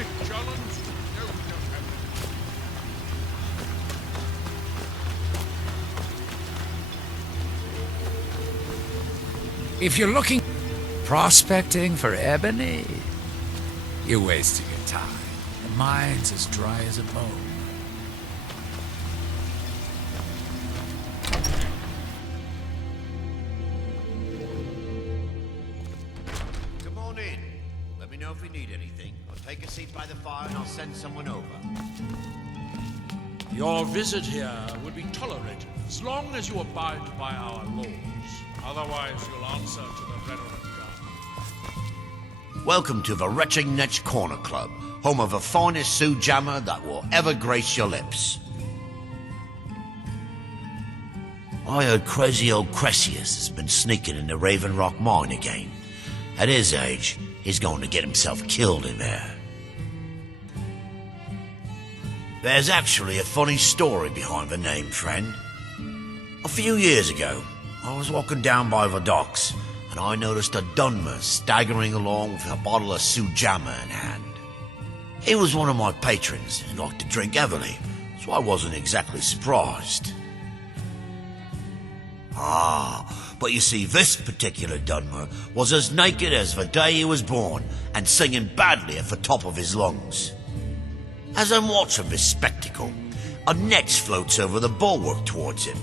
it challenge? No, we don't have it. If you're looking prospecting for ebony, you're wasting your time. The mine's as dry as a bone. Come on in. Let me know if you need anything. I'll take a seat by the fire and I'll send someone over. Your visit here will be tolerated as long as you abide by our laws. Otherwise, you'll answer to the veteran guard. Welcome to the Retching Netch Corner Club, home of the finest Sioux jammer that will ever grace your lips. I heard crazy old Cressius has been sneaking in the Raven Rock mine again. At his age, he's going to get himself killed in there. There's actually a funny story behind the name, friend. A few years ago, I was walking down by the docks, and I noticed a Dunmer staggering along with a bottle of Sioux jammer in hand. He was one of my patrons and liked to drink heavily, so I wasn't exactly surprised. But you see, this particular Dunmer was as naked as the day he was born and singing badly at the top of his lungs. As I'm watching this spectacle, a netch floats over the bulwark towards him.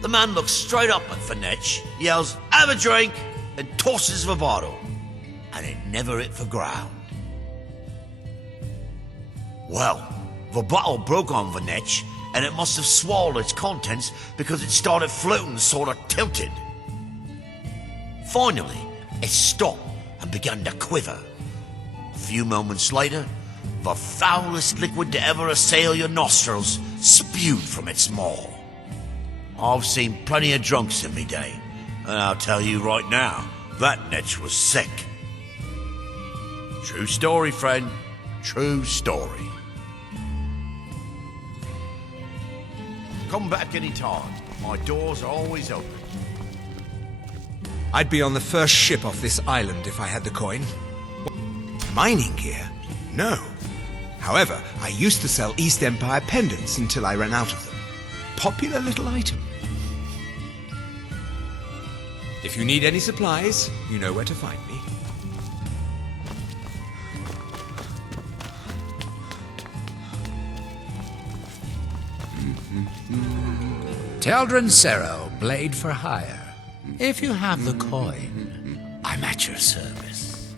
The man looks straight up at the netch, yells, "Have a drink," and tosses the bottle. And it never hit the ground. Well, the bottle broke on the netch, and it must have swallowed its contents because it started floating sort of tilted. Finally, it stopped and began to quiver. A few moments later, the foulest liquid to ever assail your nostrils spewed from its maw. I've seen plenty of drunks in me day, and I'll tell you right now, that netch was sick. True story, friend. True story. Come back any time. My doors are always open. I'd be on the first ship off this island if I had the coin. Mining gear? No. However, I used to sell East Empire pendants until I ran out of them. Popular little item. If you need any supplies, you know where to find me. Teldrin Cerro, blade for hire. If you have the coin, I'm at your service.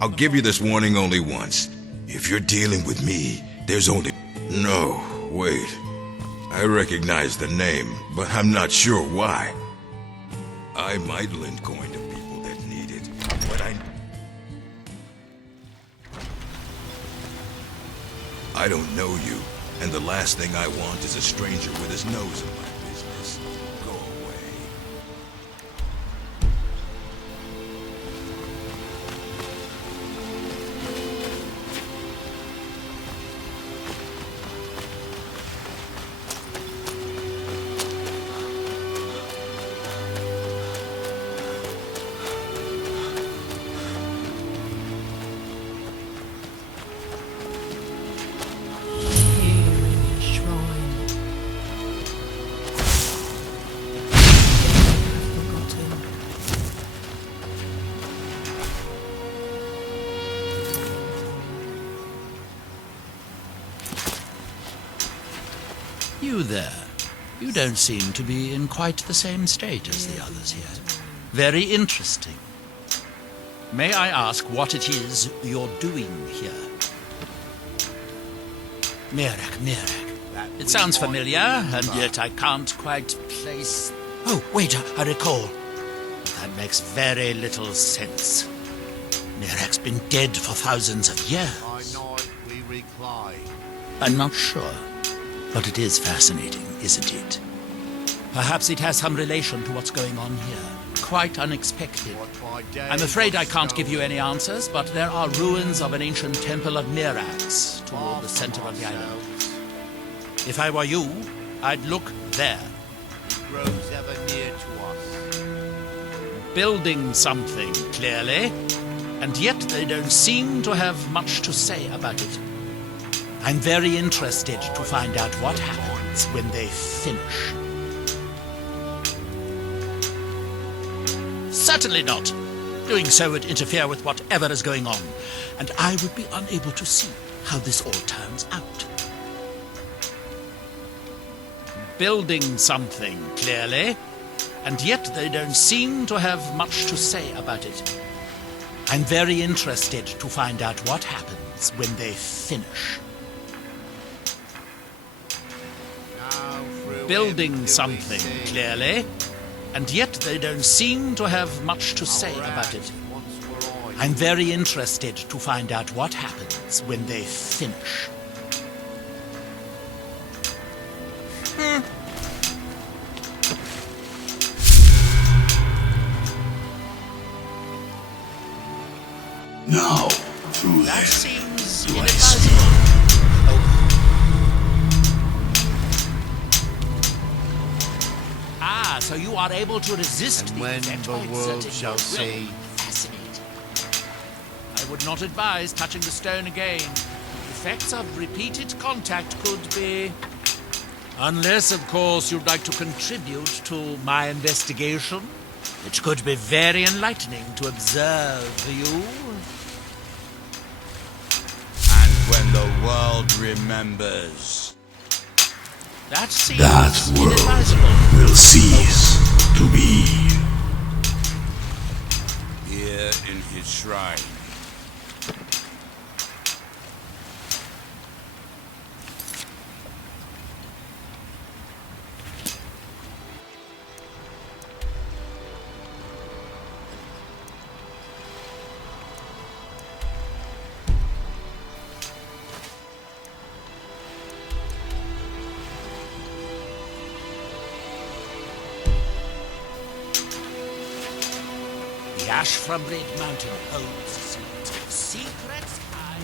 I'll give you this warning only once. If you're dealing with me, there's only... No, wait. I recognize the name, but I'm not sure why. I might lend coin to people that need it, but I don't know you, and the last thing I want is a stranger with his nose in my business. Go away. You there. You don't seem to be in quite the same state as the others here. Very interesting. May I ask what it is you're doing here? Mirak. It sounds familiar, and yet I can't quite place... Oh, wait, I recall. That makes very little sense. Mirak's been dead for thousands of years. By night we recline. I'm not sure, but it is fascinating, isn't it? Perhaps it has some relation to what's going on here. Quite unexpected. I'm afraid I can't give you any answers, but there are ruins of an ancient temple of Mirax toward the center of the island. If I were you, I'd look there. Grows ever near to us. Building something, clearly. and yet they don't seem to have much to say about it. I'm very interested to find out what happens when they finish. Certainly not. Doing so would interfere with whatever is going on, and I would be unable to see how this all turns out. Building something, clearly, and yet they don't seem to have much to say about it. I'm very interested to find out what happens when they finish. Building something, clearly, and yet they don't seem to have much to say about it. I'm very interested to find out what happens when they finish. Now, through That there, seems do I inadvisable. Ah, so you are able to resist And the when effect the by world exerting shall your will. see. Fascinating. I would not advise touching the stone again. The effects of repeated contact could be... Unless, of course, you'd like to contribute to my investigation, which could be very enlightening to observe you. And when the world remembers. That seems that world inadvisable. will cease to be. Here in his shrine. The ash from Red Mountain holds secrets I...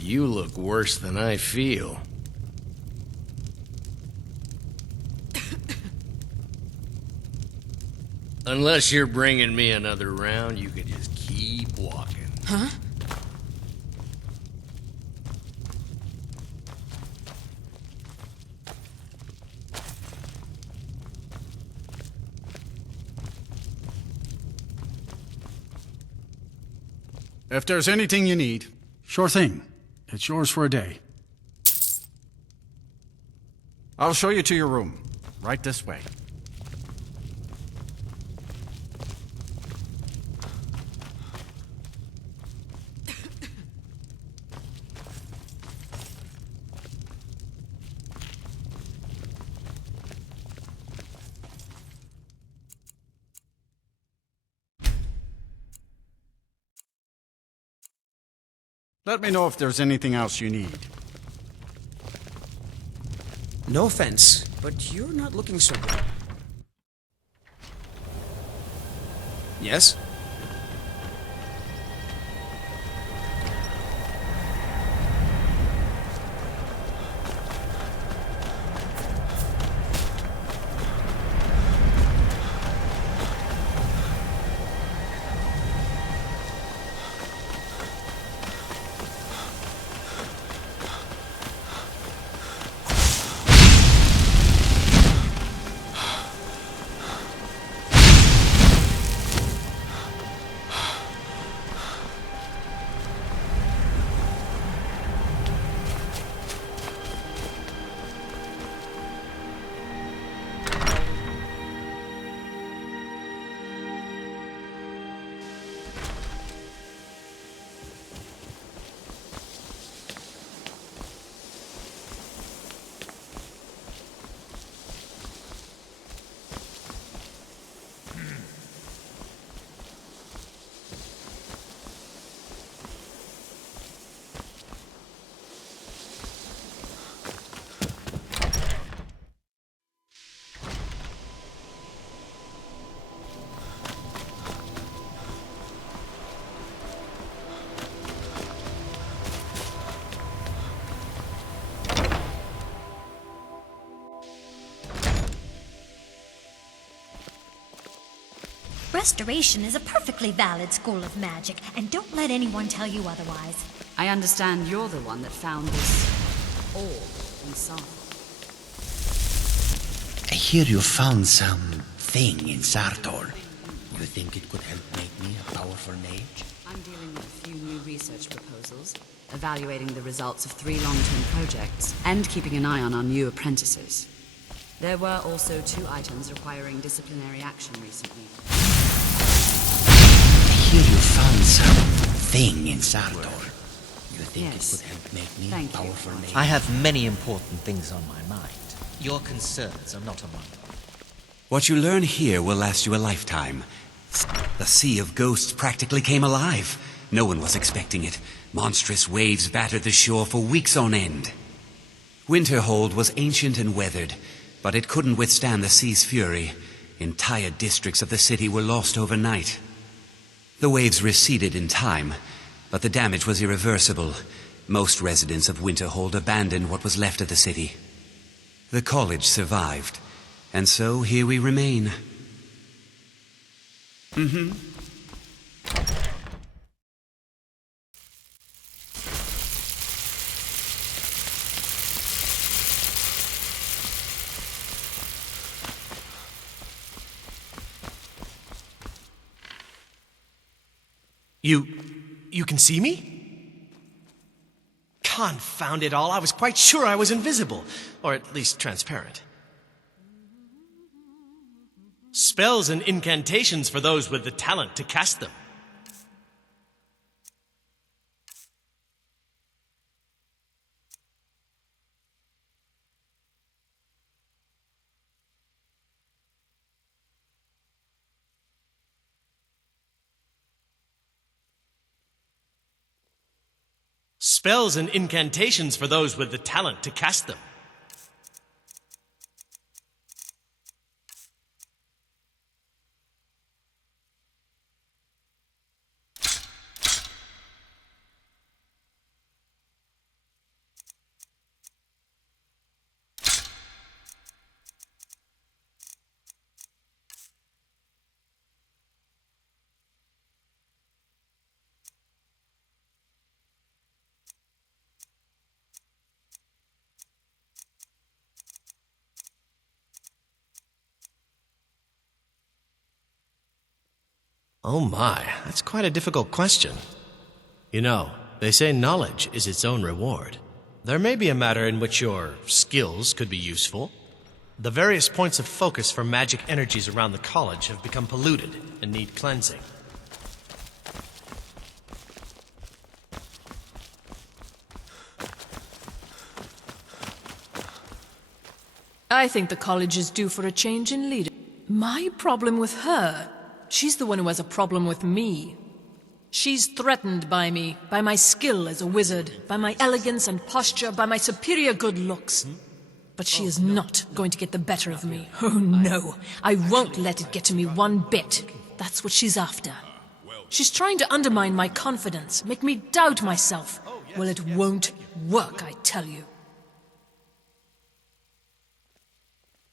You look worse than I feel. Unless you're bringing me another round, you could just keep walking. Huh? If there's anything you need, sure thing. It's yours for a day. I'll show you to your room. Right this way. Let me know if there's anything else you need. No offense, but you're not looking so good. Yes? Restoration is a perfectly valid school of magic, and don't let anyone tell you otherwise. I understand you're the one that found this orb in Sartor. I hear you found something in Sartor. You think it could help make me a powerful mage? I'm dealing with a few new research proposals, evaluating the results of 3 long-term projects, and keeping an eye on our new apprentices. There were also 2 items requiring disciplinary action recently. I hear you found something in Sartor. You think Yes. it could help make me Thank a you. powerful mage? I have many important things on my mind. Your concerns are not among them. What you learn here will last you a lifetime. The Sea of Ghosts practically came alive. No one was expecting it. Monstrous waves battered the shore for weeks on end. Winterhold was ancient and weathered, but it couldn't withstand the sea's fury. Entire districts of the city were lost overnight. The waves receded in time, but the damage was irreversible. Most residents of Winterhold abandoned what was left of the city. The college survived, and so here we remain. You can see me? Confound it all, I was quite sure I was invisible, or at least transparent. Spells and incantations for those with the talent to cast them. Spells and incantations for those with the talent to cast them. Oh my, that's quite a difficult question. You know, they say knowledge is its own reward. There may be a matter in which your skills could be useful. The various points of focus for magic energies around the college have become polluted and need cleansing. I think the college is due for a change in leader. My problem with her? She's the one who has a problem with me. She's threatened by me, by my skill as a wizard, by my elegance and posture, by my superior good looks. But she is not going to get the better of me. Oh no, I won't let it get to me one bit. That's what she's after. She's trying to undermine my confidence, make me doubt myself. Well, it won't work, I tell you.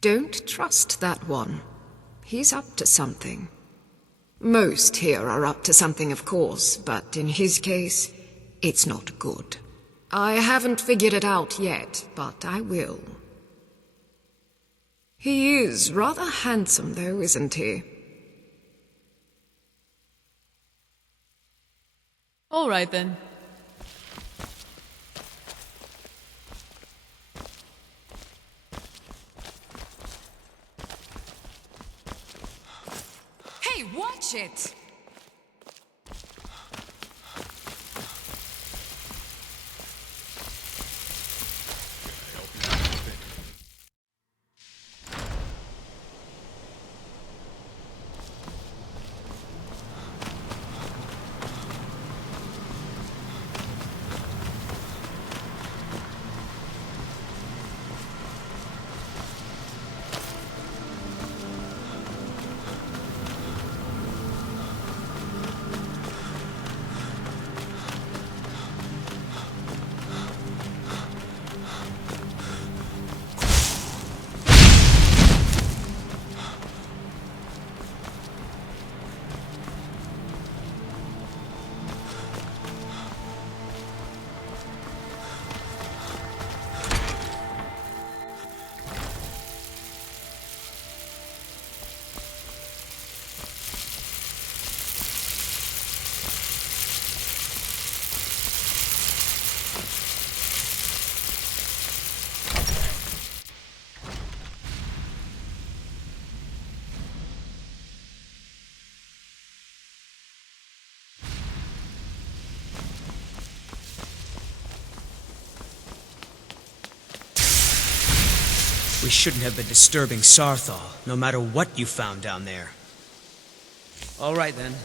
Don't trust that one. He's up to something. Most here are up to something, of course, but in his case, it's not good. I haven't figured it out yet, but I will. He is rather handsome, though, isn't he? All right, then. Hey, watch it! We shouldn't have been disturbing Sarthal, no matter what you found down there. All right, then.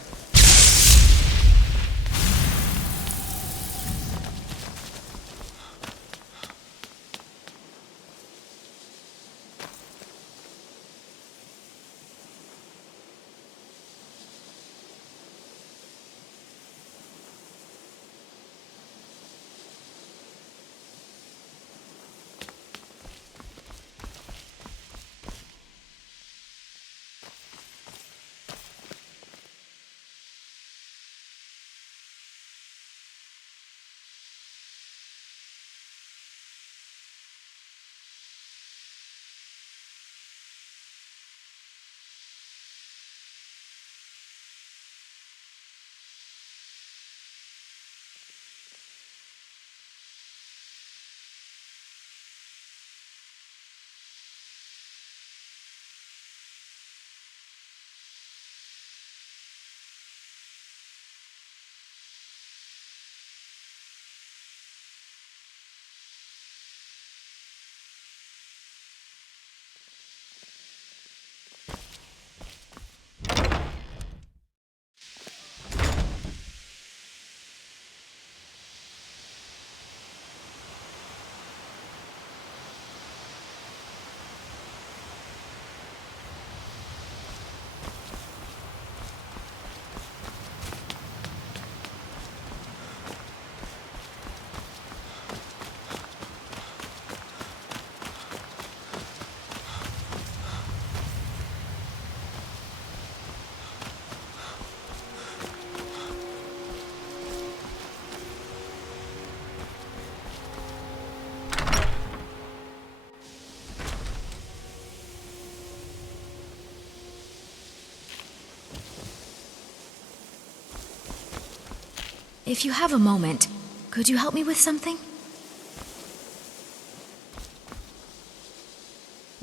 If you have a moment, could you help me with something?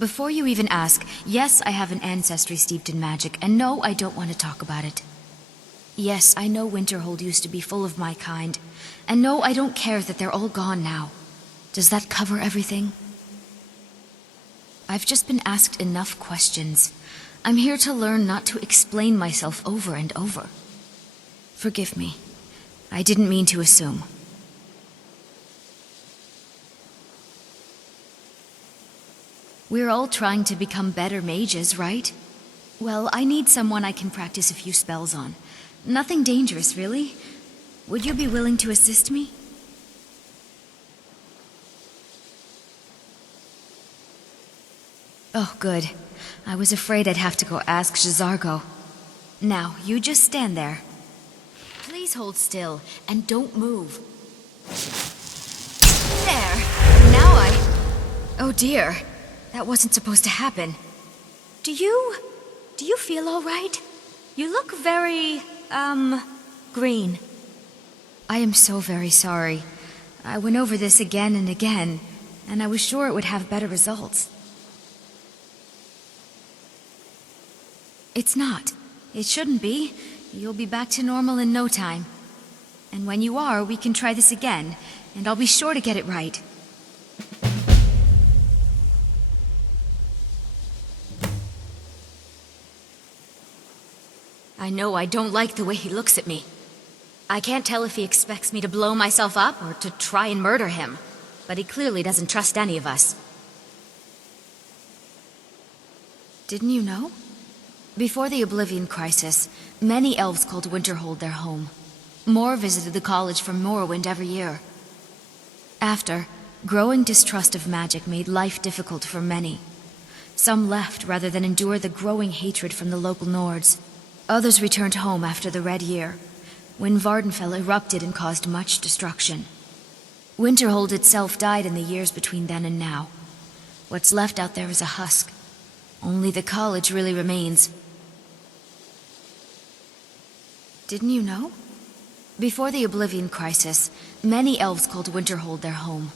Before you even ask, yes, I have an ancestry steeped in magic, and no, I don't want to talk about it. Yes, I know Winterhold used to be full of my kind, and no, I don't care that they're all gone now. Does that cover everything? I've just been asked enough questions. I'm here to learn not to explain myself over and over. Forgive me. I didn't mean to assume. We're all trying to become better mages, right? Well, I need someone I can practice a few spells on. Nothing dangerous, really. Would you be willing to assist me? Oh, good. I was afraid I'd have to go ask J'zargo. Now, you just stand there. Please hold still, and don't move. There! Now Oh dear. That wasn't supposed to happen. Do you feel all right? You look very, green. I am so very sorry. I went over this again and again, and I was sure it would have better results. It's not. It shouldn't be. You'll be back to normal in no time. And when you are, we can try this again, and I'll be sure to get it right. I know I don't like the way he looks at me. I can't tell if he expects me to blow myself up or to try and murder him, but he clearly doesn't trust any of us. Didn't you know? Before the Oblivion Crisis, many elves called Winterhold their home. More visited the college from Morrowind every year. After, growing distrust of magic made life difficult for many. Some left rather than endure the growing hatred from the local Nords. Others returned home after the Red Year, when Vardenfell erupted and caused much destruction. Winterhold itself died in the years between then and now. What's left out there is a husk. Only the college really remains. Didn't you know? Before the Oblivion Crisis, many elves called Winterhold their home.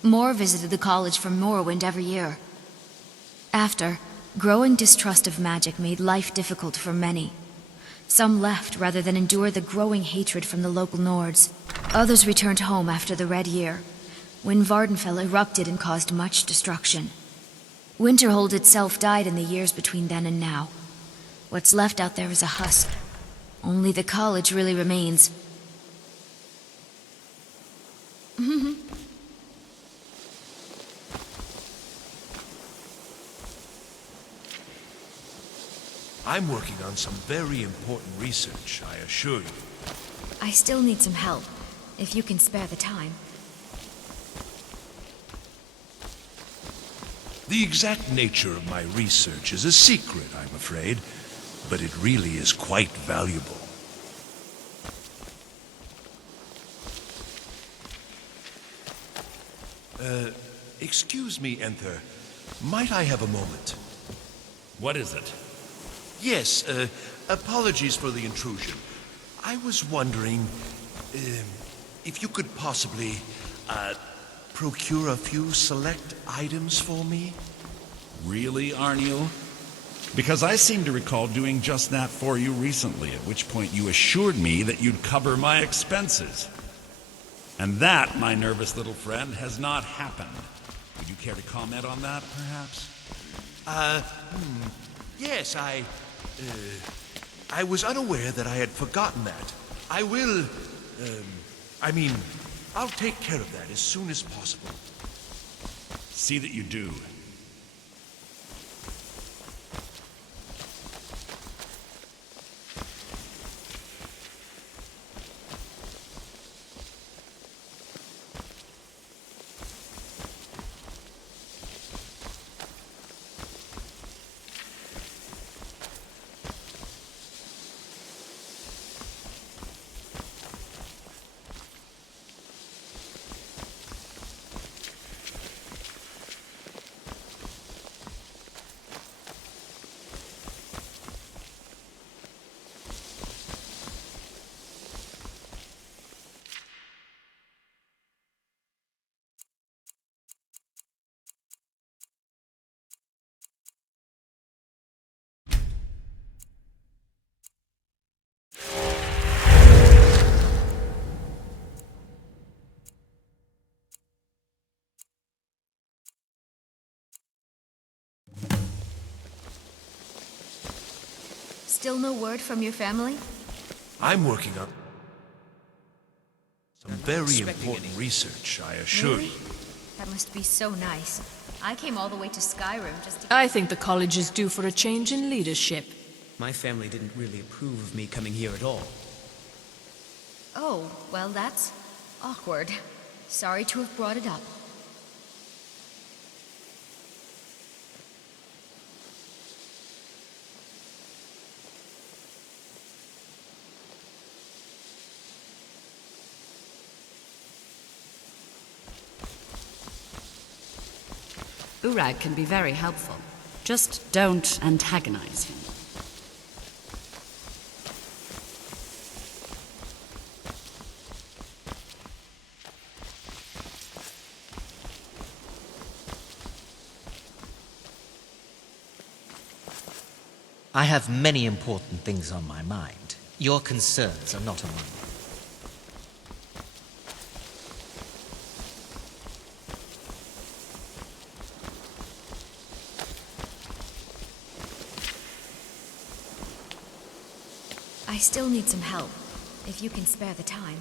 More visited the college from Morrowind every year. After, growing distrust of magic made life difficult for many. Some left rather than endure the growing hatred from the local Nords. Others returned home after the Red Year, when Vardenfell erupted and caused much destruction. Winterhold itself died in the years between then and now. What's left out there is a husk. Only the college really remains. I'm working on some very important research, I assure you. I still need some help, if you can spare the time. The exact nature of my research is a secret, I'm afraid, but it really is quite valuable. Excuse me, Enther. Might I have a moment? What is it? Yes, apologies for the intrusion. I was wondering if you could possibly procure a few select items for me? Really, Arniel? Because I seem to recall doing just that for you recently, at which point you assured me that you'd cover my expenses. And that, my nervous little friend, has not happened. Would you care to comment on that, perhaps? Yes, I was unaware that I had forgotten that. I will, I'll take care of that as soon as possible. See that you do. Still no word from your family? I'm working on some very important research, I assure Really? you. That must be so nice. I came all the way to Skyrim just to... I think the college is due for a change in leadership. My family didn't really approve of me coming here at all. Oh, well, that's awkward. Sorry to have brought it up. Urag can be very helpful. Just don't antagonize him. I have many important things on my mind. Your concerns are not among them. I still need some help, if you can spare the time.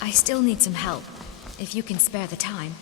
I still need some help, if you can spare the time.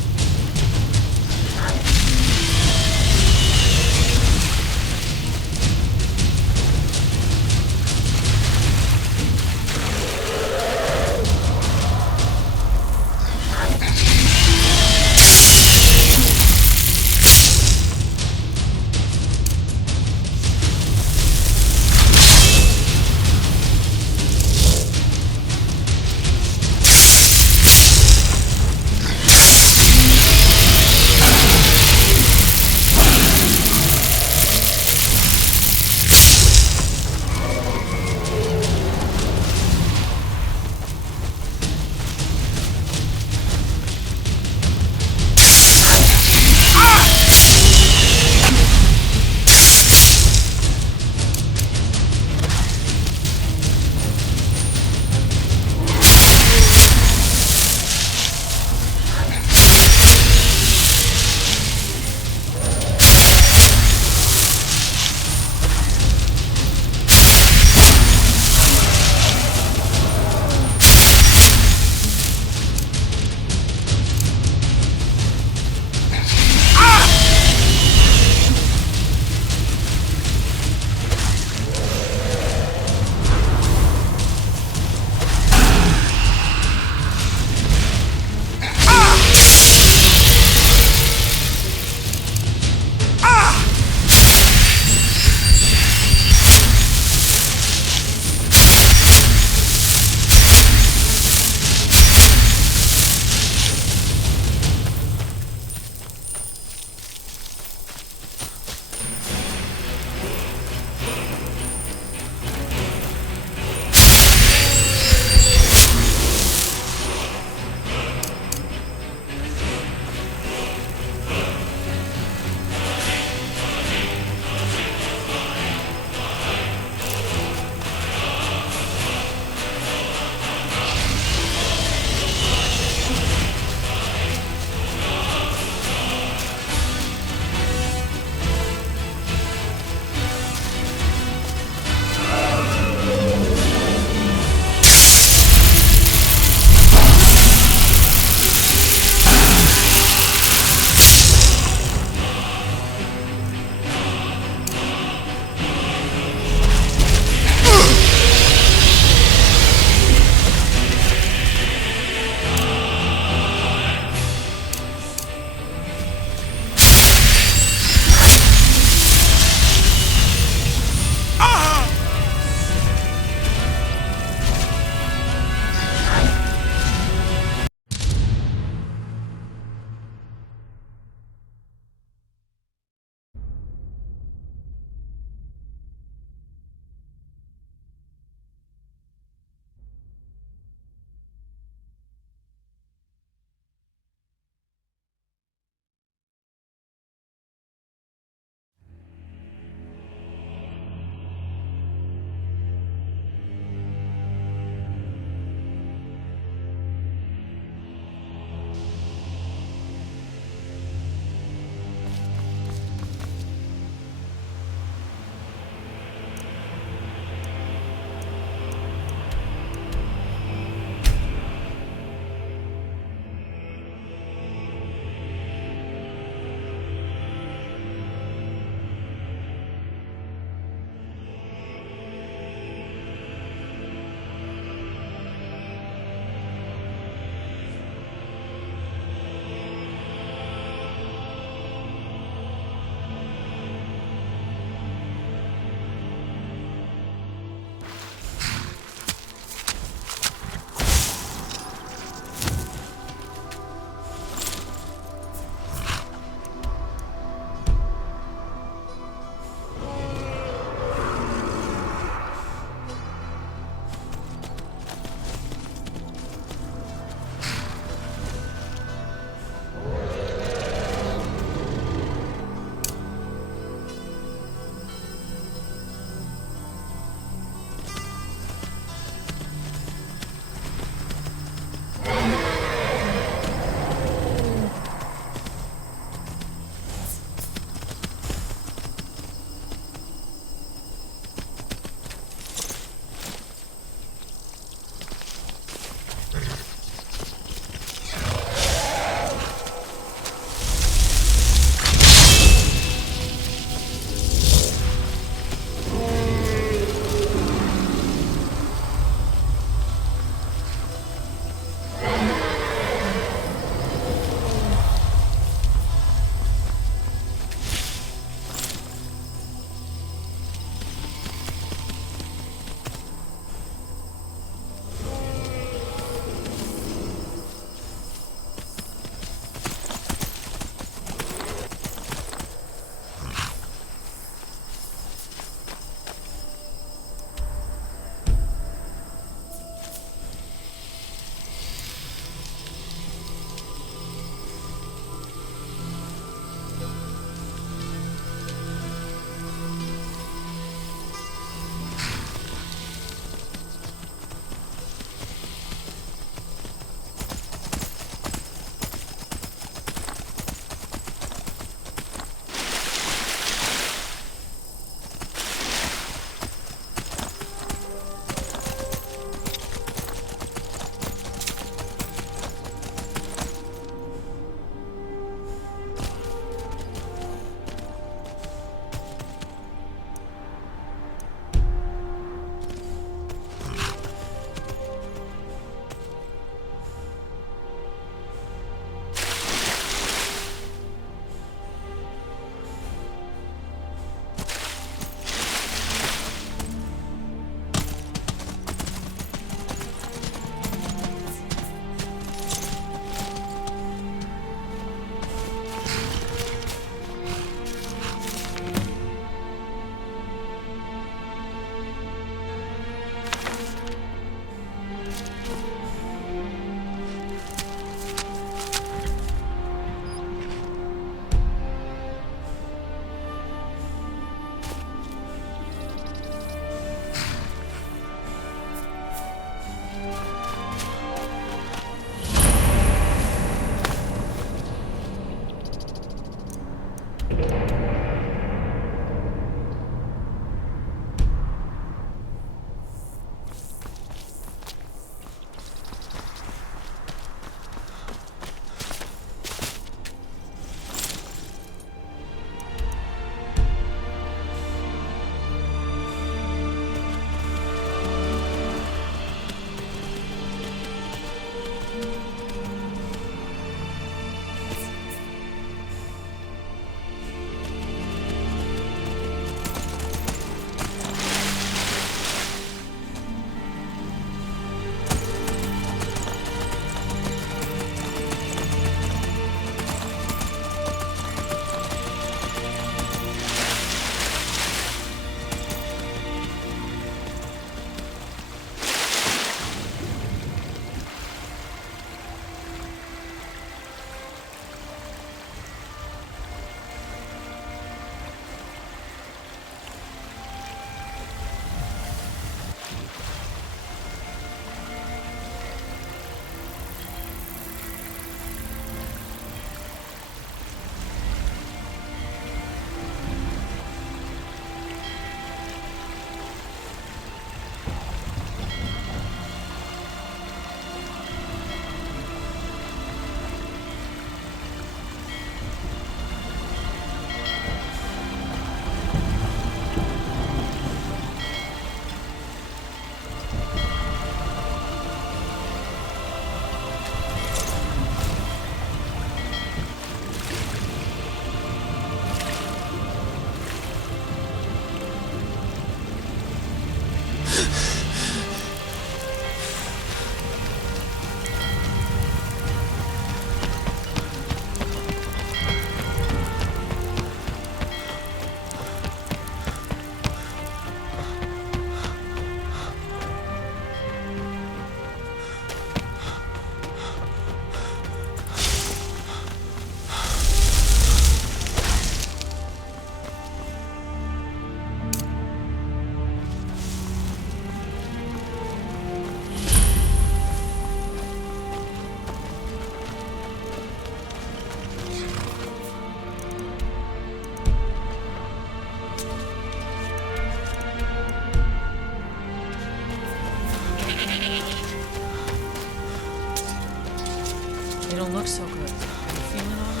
don't look so good. Are you feeling all right?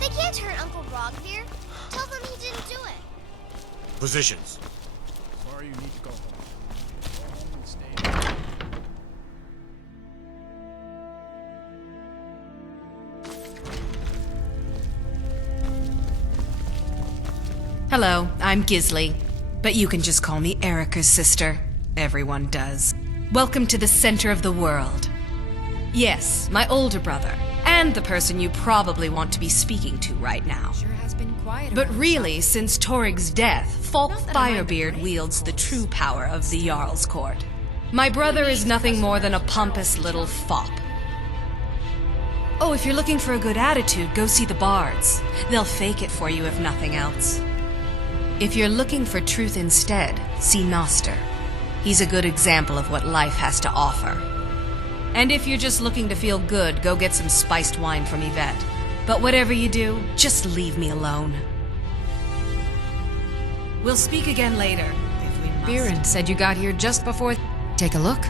They can't hurt Uncle Rogvir. Tell them he didn't do it. Positions. Sorry, you need to go home. Go home and stay. Hello, I'm Gisli, but you can just call me Erica's sister. Everyone does. Welcome to the center of the world. Yes, my older brother, and the person you probably want to be speaking to right now. Sure has been quiet. But really, since Torig's death, Falk Firebeard wields the true power of the Jarl's Court. My brother is nothing more than a pompous little fop. Oh, if you're looking for a good attitude, go see the bards. They'll fake it for you if nothing else. If you're looking for truth instead, see Noster. He's a good example of what life has to offer. And if you're just looking to feel good, go get some spiced wine from Yvette. But whatever you do, just leave me alone. We'll speak again later, if we must. Biren said you got here just before... Take a look.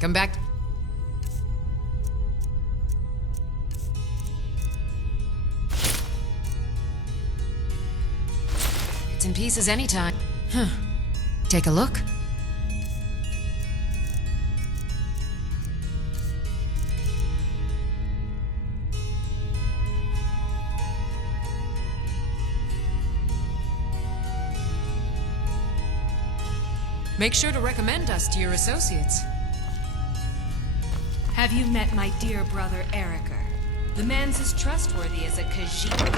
Come back. It's in pieces anytime. Huh. Take a look. Make sure to recommend us to your associates. Have you met my dear brother Eriker? The man's as trustworthy as a Khajiit.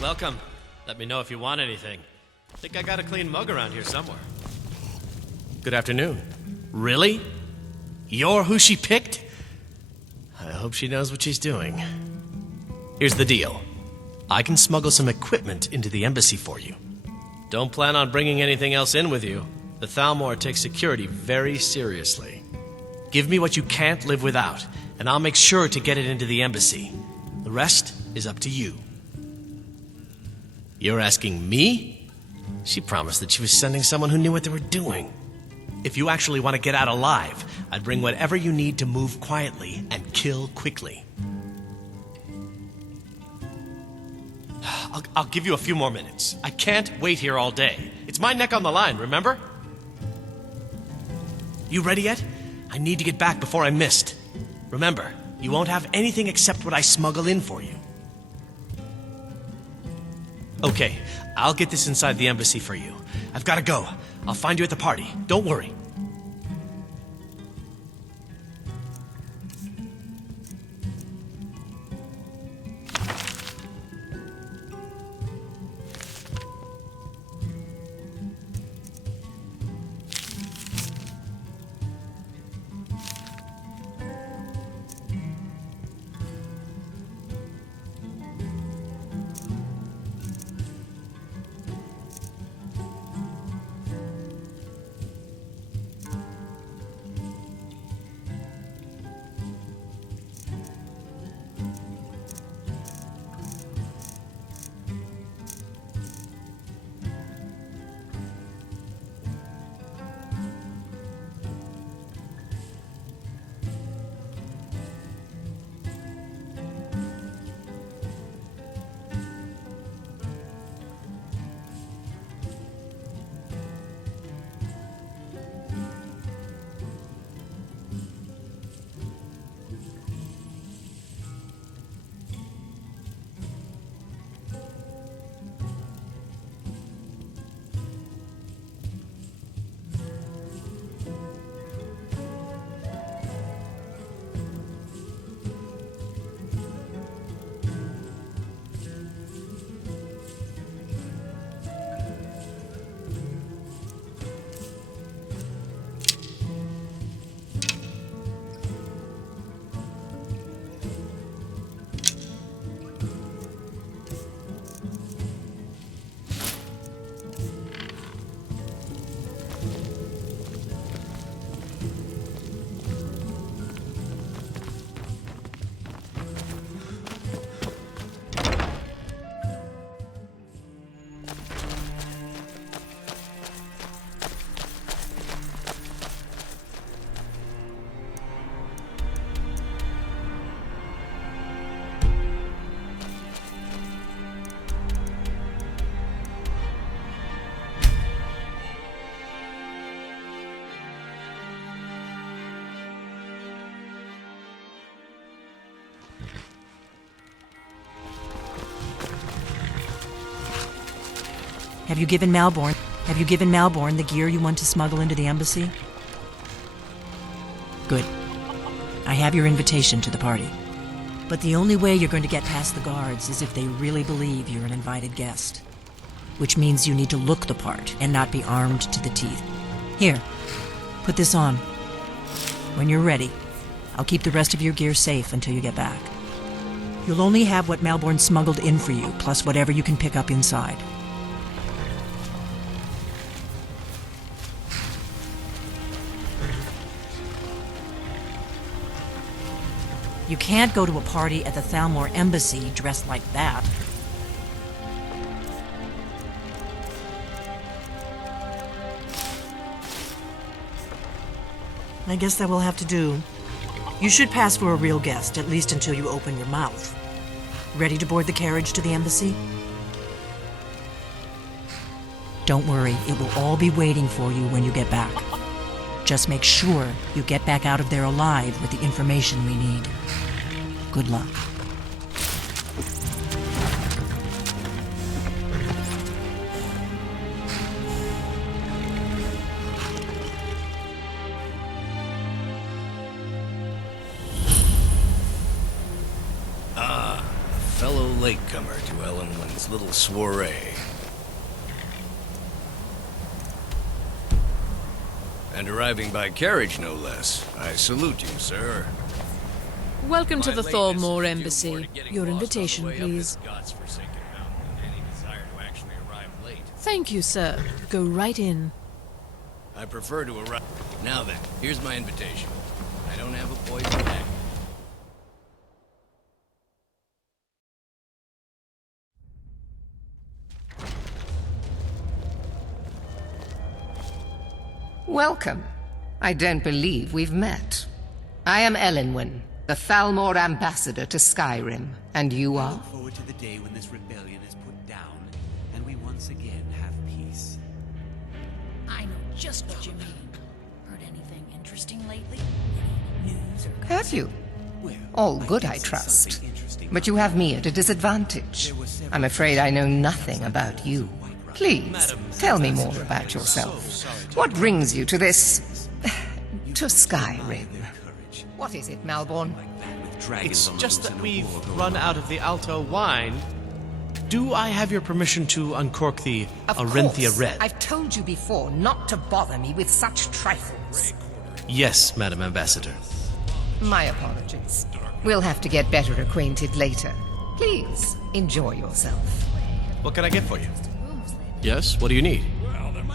Welcome. Let me know if you want anything. I think I got a clean mug around here somewhere. Good afternoon. Really? You're who she picked? I hope she knows what she's doing. Here's the deal. I can smuggle some equipment into the embassy for you. Don't plan on bringing anything else in with you. The Thalmor takes security very seriously. Give me what you can't live without, and I'll make sure to get it into the embassy. The rest is up to you. You're asking me? She promised that she was sending someone who knew what they were doing. If you actually want to get out alive, I'd bring whatever you need to move quietly and kill quickly. I'll give you a few more minutes. I can't wait here all day. It's my neck on the line, remember? You ready yet? I need to get back before I'm missed. Remember, you won't have anything except what I smuggle in for you. Okay, I'll get this inside the embassy for you. I've got to go. I'll find you at the party. Don't worry. Have you given Malborn the gear you want to smuggle into the embassy? Good. I have your invitation to the party. But the only way you're going to get past the guards is if they really believe you're an invited guest. Which means you need to look the part and not be armed to the teeth. Here, put this on. When you're ready, I'll keep the rest of your gear safe until you get back. You'll only have what Malborn smuggled in for you, plus whatever you can pick up inside. You can't go to a party at the Thalmor embassy dressed like that. I guess that will have to do. You should pass for a real guest, at least until you open your mouth. Ready to board the carriage to the embassy? Don't worry, it will all be waiting for you when you get back. Just make sure you get back out of there alive with the information we need. Good luck. Fellow latecomer to Ellenwood's little soiree. And arriving by carriage, no less. I salute you, sir. Welcome to the Thalmor Embassy. Your invitation, please. Thank you, sir. Go right in. I prefer to arrive. Now then, here's my invitation. I don't have a poison bag. Welcome. I don't believe we've met. I am Ellenwyn, the Thalmor ambassador to Skyrim, and you are? I look forward to the day when this rebellion is put down, and we once again have peace. I know just what you mean. Heard anything interesting lately? Any news or Have you? All good, I trust. But you have me at a disadvantage. I'm afraid I know nothing about you. Please, tell me more about yourself. What brings you to this... to Skyrim? What is it, Malborn? It's just that we've run out of the Alto wine. Do I have your permission to uncork the Arinthia Red? I've told you before not to bother me with such trifles. Yes, Madam Ambassador. My apologies. We'll have to get better acquainted later. Please, enjoy yourself. What can I get for you? Yes, what do you need?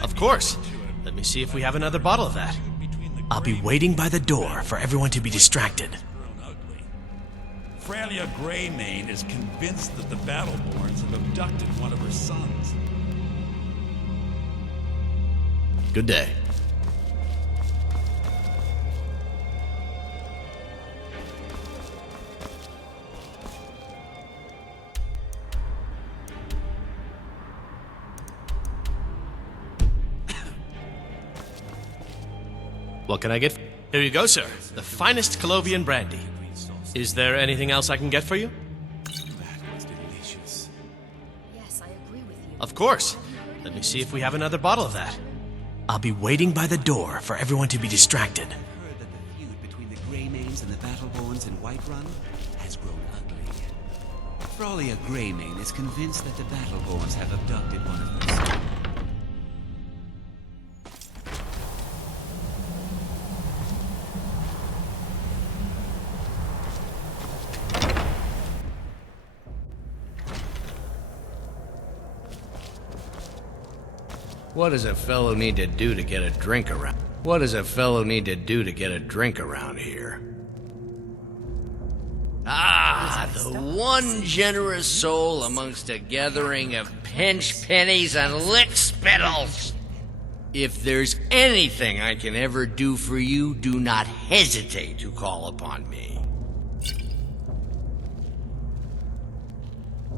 Of course. Let me see if we have another bottle of that. I'll be waiting by the door for everyone to be distracted. Faralda Greymane is convinced that the Battleborns have abducted one of her sons. Good day. What can I get? Here you go, sir. The finest Colovian brandy. Is there anything else I can get for you? Yes, I agree with you. Of course. Let me see if we have another bottle of that. I'll be waiting by the door for everyone to be distracted. I've heard that the feud between the Greymanes and the Battleborns in Whiterun has grown ugly. Faralda Greymane is convinced that the Battleborns have abducted one of her sons. What does a fellow need to do to get a drink around? What does a fellow need to do to get a drink around here? Ah, the one generous soul amongst a gathering of pinch pennies and lick spittles. If there's anything I can ever do for you, do not hesitate to call upon me.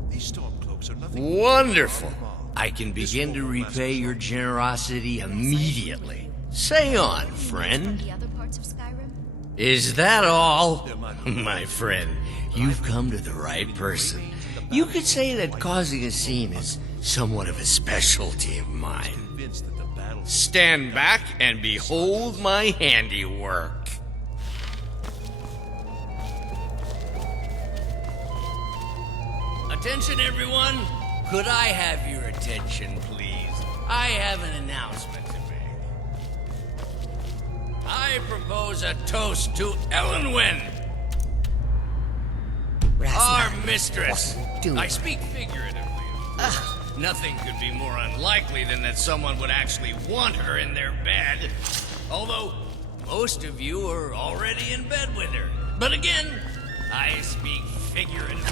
These stormcloaks are nothing. Wonderful. I can begin to repay your generosity immediately. Say on, friend. The other parts of Skyrim? Is that all? My friend, you've come to the right person. You could say that causing a scene is somewhat of a specialty of mine. Stand back and behold my handiwork. Attention, everyone. Could I have your attention, please? I have an announcement to make. I propose a toast to Ellenwyn, our mistress. I speak figuratively, of course. Nothing could be more unlikely than that someone would actually want her in their bed. Although, most of you are already in bed with her. But again, I speak figuratively.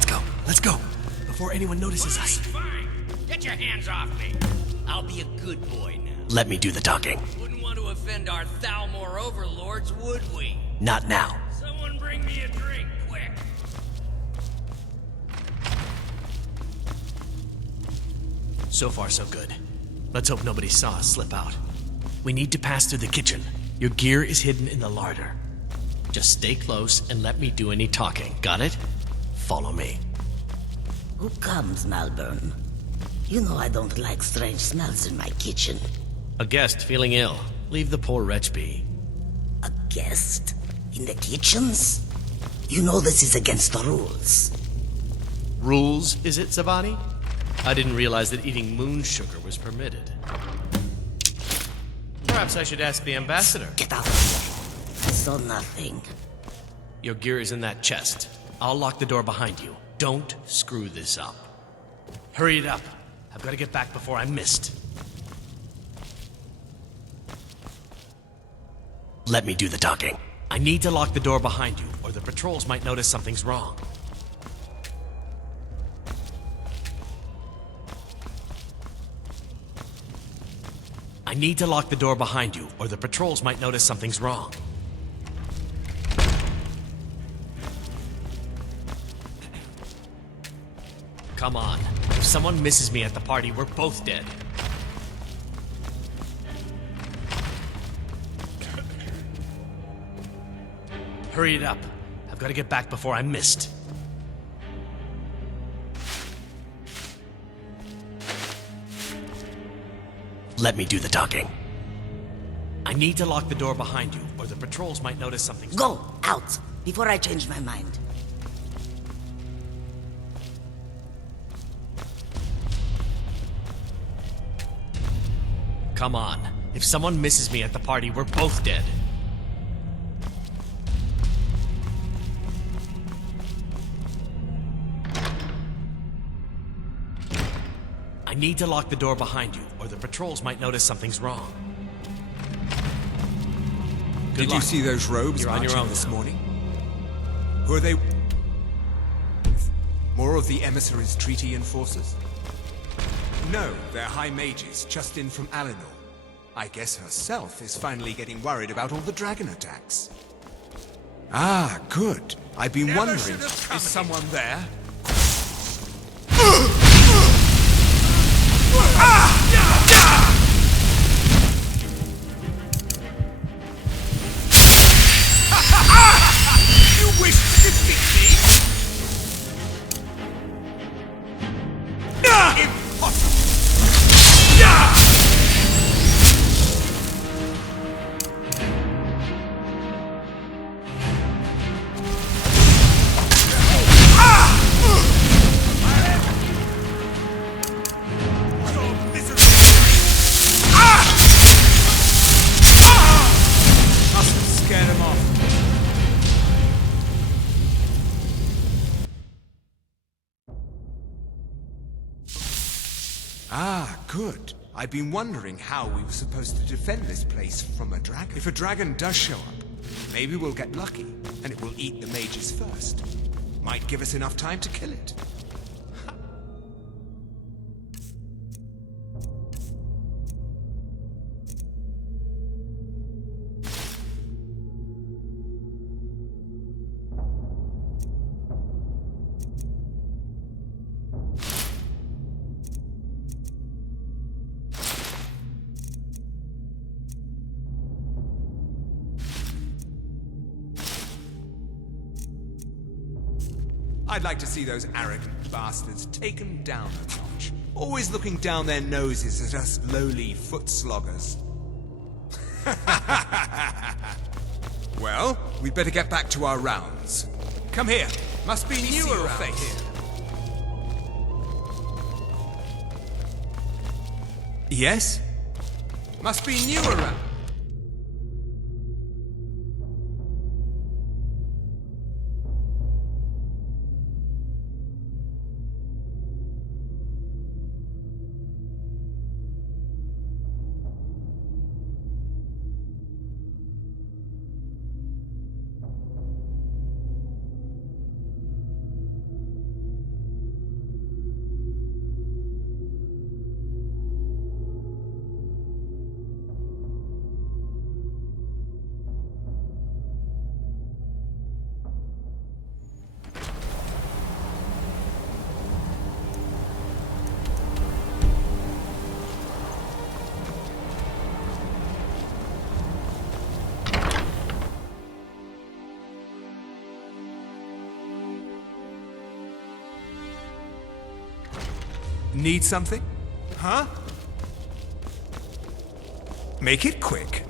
Let's go. Before anyone notices us. Fine. Get your hands off me. I'll be a good boy now. Let me do the talking. Wouldn't want to offend our Thalmor overlords, would we? Not now. Someone bring me a drink, quick. So far, so good. Let's hope nobody saw us slip out. We need to pass through the kitchen. Your gear is hidden in the larder. Just stay close and let me do any talking. Got it? Follow me. Who comes, Malburn? You know I don't like strange smells in my kitchen. A guest feeling ill. Leave the poor wretch be. A guest? In the kitchens? You know this is against the rules. Rules, is it, Zavani? I didn't realize that eating moon sugar was permitted. Perhaps I should ask the ambassador. Get out of here. I saw nothing. Your gear is in that chest. I'll lock the door behind you. Don't screw this up. Hurry it up. I've got to get back before I'm missed. Let me do the talking. I need to lock the door behind you, or the patrols might notice something's wrong. I need to lock the door behind you, or the patrols might notice something's wrong. Come on. If someone misses me at the party, we're both dead. Hurry it up. I've got to get back before I'm missed. Let me do the talking. I need to lock the door behind you, or the patrols might notice something. Go, out, before I change my mind. Come on. If someone misses me at the party, we're both dead. I need to lock the door behind you, or the patrols might notice something's wrong. Good Did luck. you see those robes You're on your marching own this now. morning? Who are they? More of the emissaries' treaty enforcers? No, they're high mages, just in from Alinor. I guess herself is finally getting worried about all the dragon attacks. Ah, good. I've been wondering, is someone there? You wish to defeat me? Impossible! Must have scared him off. Ah, good. I've been wondering how we were supposed to defend this place from a dragon. If a dragon does show up, maybe we'll get lucky, and it will eat the mages first. Might give us enough time to kill it. I'd like to see those arrogant bastards taken down a notch. Always looking down their noses at us lowly foot sloggers. Well, we'd better get back to our rounds. Come here. Must be new around here. Yes? Must be new around. Need something? Huh? Make it quick.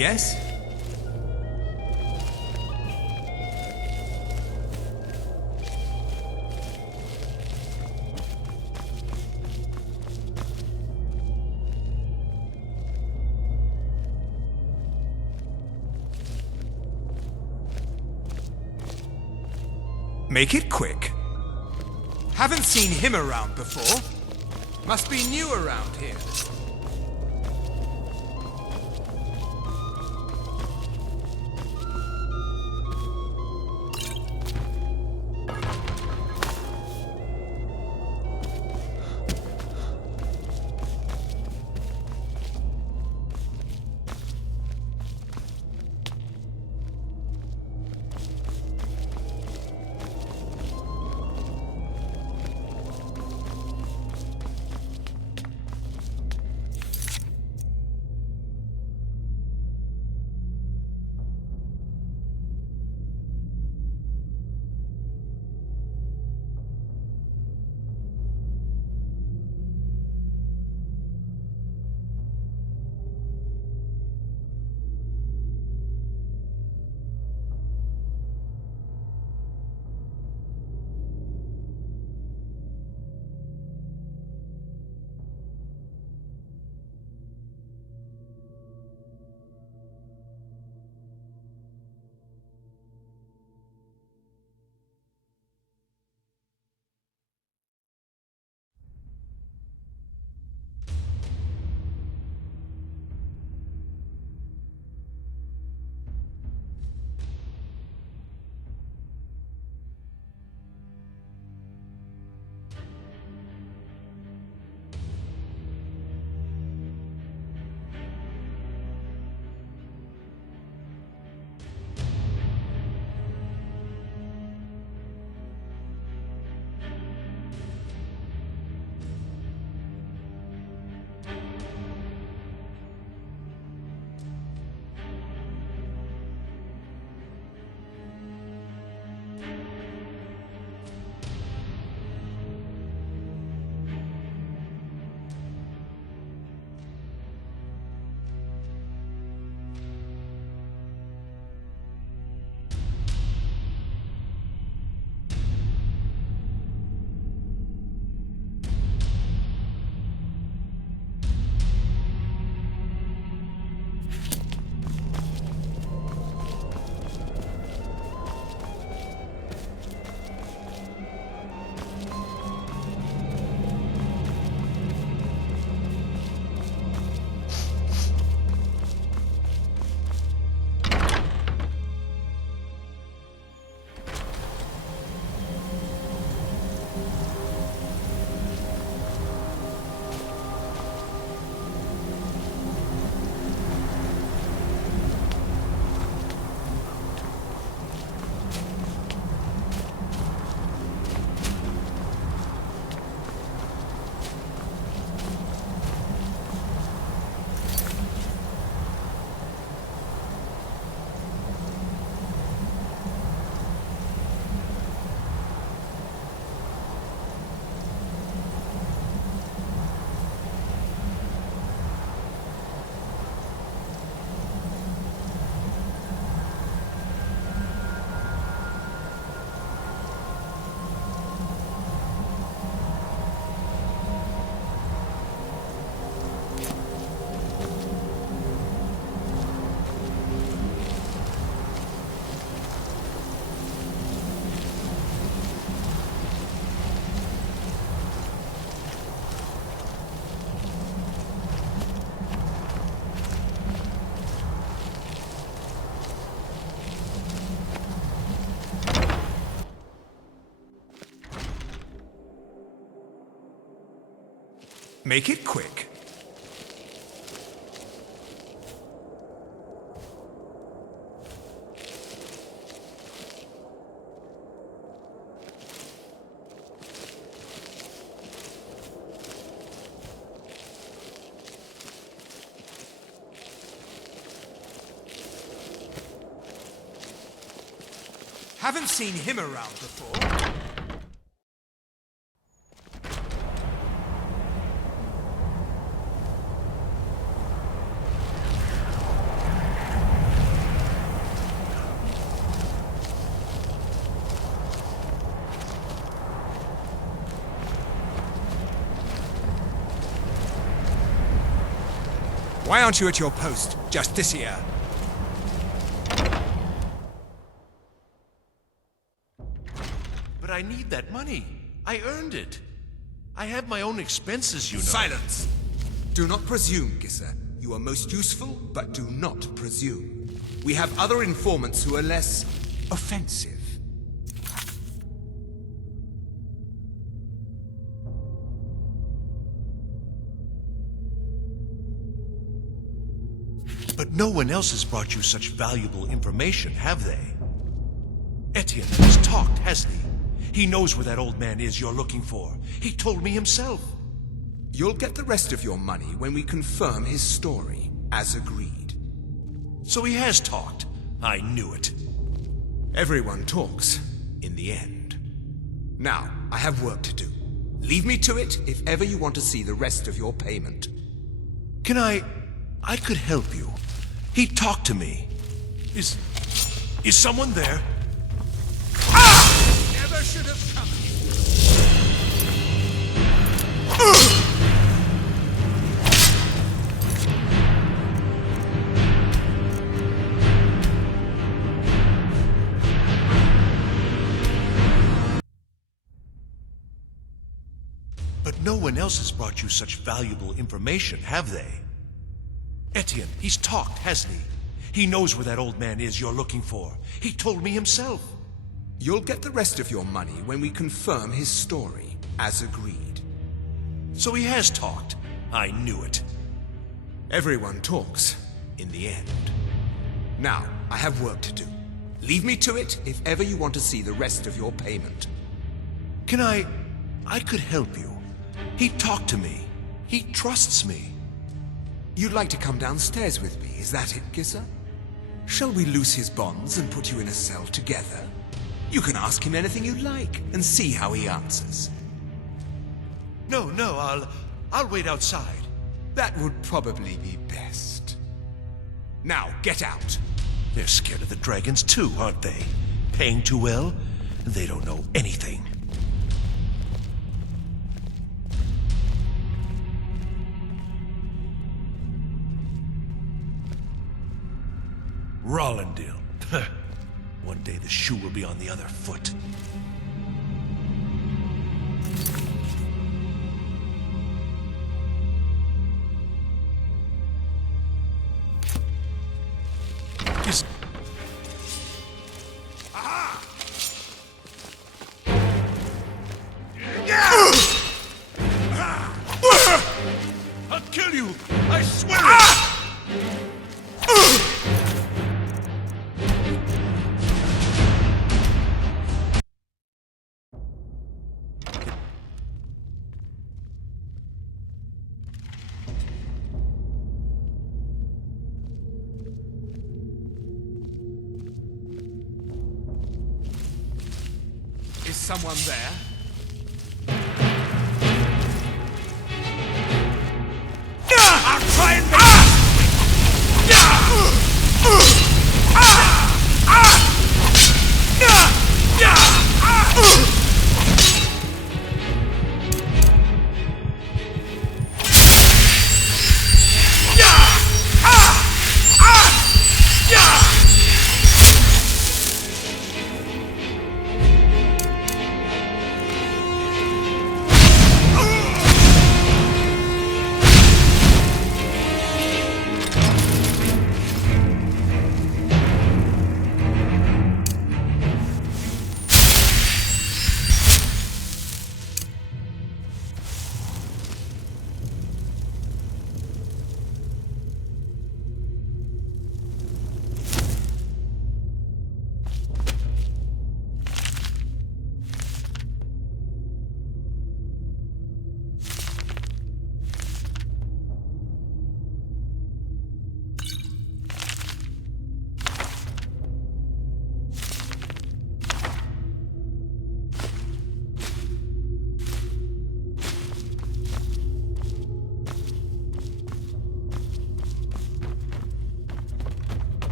Yes? Make it quick. Haven't seen him around before. Must be new around here. Make it quick. Haven't seen him around before. Why aren't you at your post, Justicia? But I need that money. I earned it. I have my own expenses, you know. Silence! Do not presume, Gissa. You are most useful, but do not presume. We have other informants who are less offensive. But no one else has brought you such valuable information, have they? Etienne has talked, hasn't he? He knows where that old man is you're looking for. He told me himself. You'll get the rest of your money when we confirm his story, as agreed. So he has talked. I knew it. Everyone talks, in the end. Now, I have work to do. Leave me to it if ever you want to see the rest of your payment. Can I could help you. He talked to me. Is someone there? Never should have come. But no one else has brought you such valuable information, have they? Etienne, he's talked, hasn't he? He knows where that old man is you're looking for. He told me himself. You'll get the rest of your money when we confirm his story, as agreed. So he has talked. I knew it. Everyone talks, in the end. Now, I have work to do. Leave me to it if ever you want to see the rest of your payment. Can I could help you. He talked to me. He trusts me. You'd like to come downstairs with me, is that it, Gissa? Shall we loose his bonds and put you in a cell together? You can ask him anything you like and see how he answers. No, I'll wait outside. That would probably be best. Now, get out. They're scared of the dragons too, aren't they? Paying too well? They don't know anything. Rollendale. One day the shoe will be on the other foot. I'll kill you! I swear it! Is someone there? I'll try and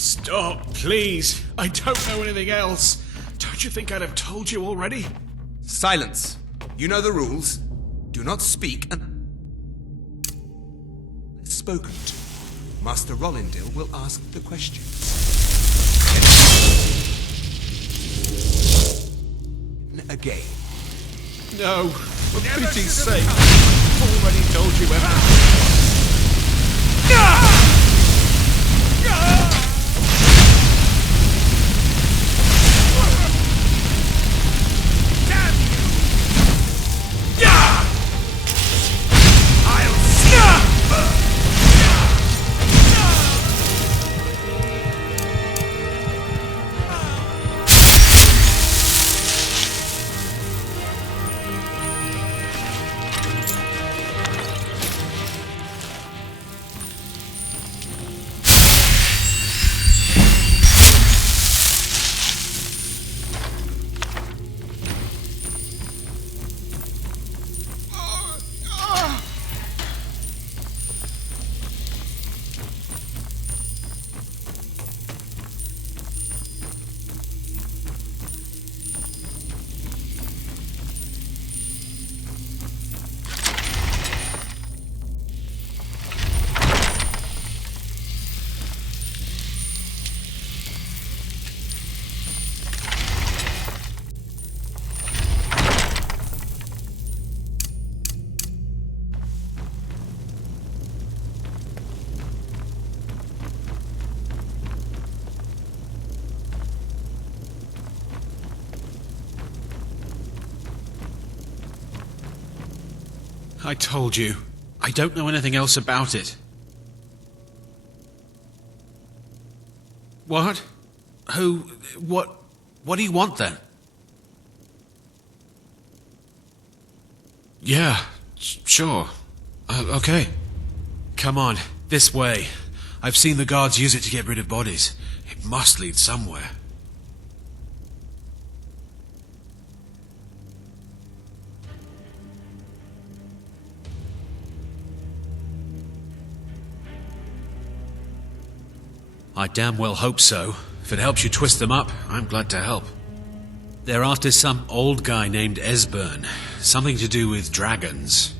Stop, please. I don't know anything else. Don't you think I'd have told you already? Silence. You know the rules. Do not speak and... Spoken to. Master Rollindale will ask the questions. Again. No, for pity's sake. I've already told you everything. I told you. I don't know anything else about it. What? Who? What do you want then? Yeah, sure. Okay. Come on, this way. I've seen the guards use it to get rid of bodies. It must lead somewhere. I damn well hope so. If it helps you twist them up, I'm glad to help. They're after some old guy named Esbern. Something to do with dragons.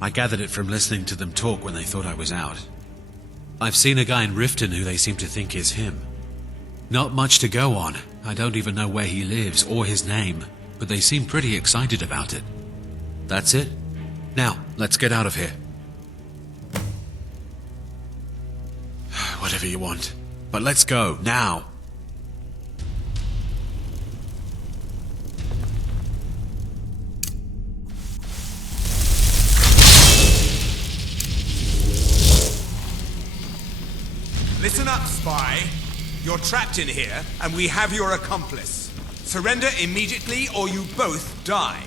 I gathered it from listening to them talk when they thought I was out. I've seen a guy in Riften who they seem to think is him. Not much to go on. I don't even know where he lives or his name, but they seem pretty excited about it. That's it. Now, let's get out of here. Whatever you want. But let's go, now. Listen up, spy. You're trapped in here, and we have your accomplice. Surrender immediately, or you both die.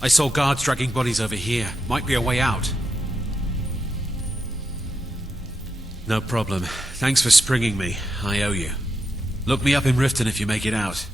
I saw guards dragging bodies over here. Might be a way out. No problem. Thanks for springing me. I owe you. Look me up in Riften if you make it out.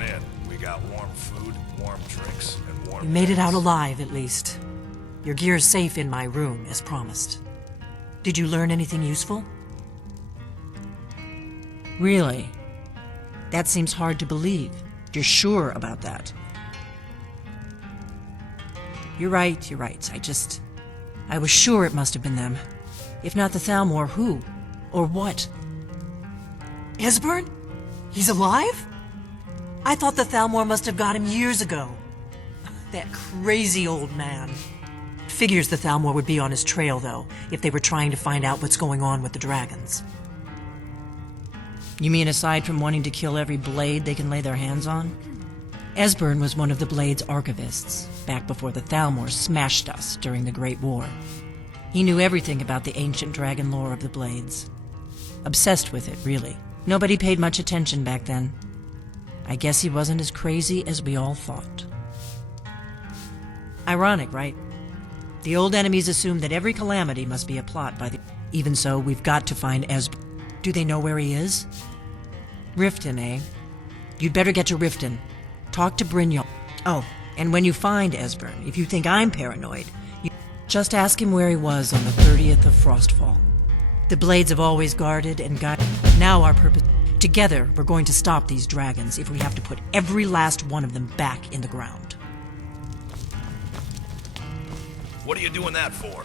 on in. We got warm food, warm drinks, and warm You made it out beds. alive, at least. Your gear's safe in my room, as promised. Did you learn anything useful? Really? That seems hard to believe. You're sure about that? You're right. I was sure it must have been them. If not the Thalmor, who? Or what? Esbern? He's alive? I thought the Thalmor must have got him years ago. That crazy old man. Figures the Thalmor would be on his trail, though, if they were trying to find out what's going on with the dragons. You mean aside from wanting to kill every blade they can lay their hands on? Esbern was one of the Blade's archivists, back before the Thalmor smashed us during the Great War. He knew everything about the ancient dragon lore of the Blades. Obsessed with it, really. Nobody paid much attention back then. I guess he wasn't as crazy as we all thought. Ironic, right? The old enemies assumed that every calamity must be a plot by the... Even so, we've got to find Esbern. Do they know where he is? Riften, eh? You'd better get to Riften. Talk to Brynjolf. Oh, and when you find Esbern, if you think I'm paranoid, you just ask him where he was on the 30th of Frostfall. The Blades have always guarded and guided. Now our purpose... Together, we're going to stop these dragons if we have to put every last one of them back in the ground. What are you doing that for?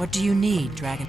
What do you need, Dragon?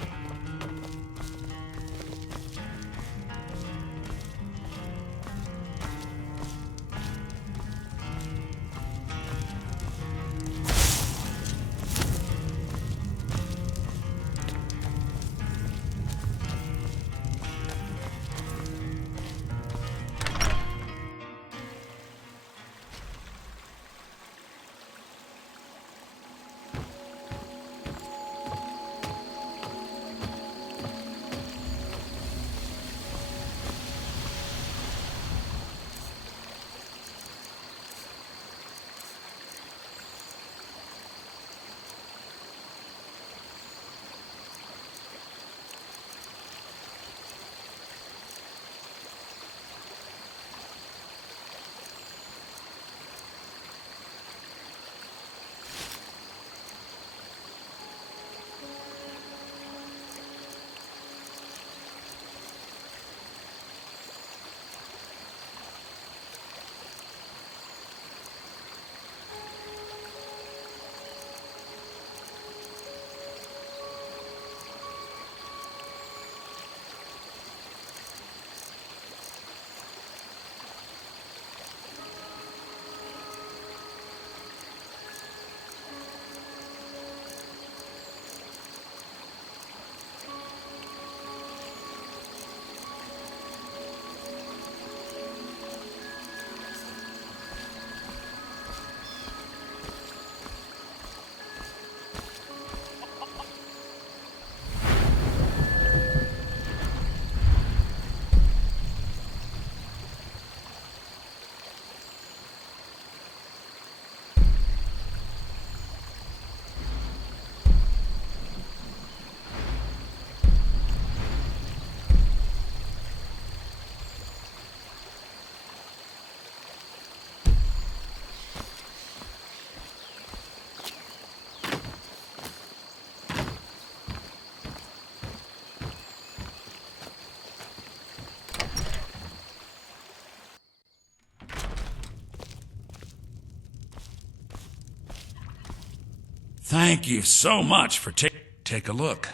Thank you so much for take a look.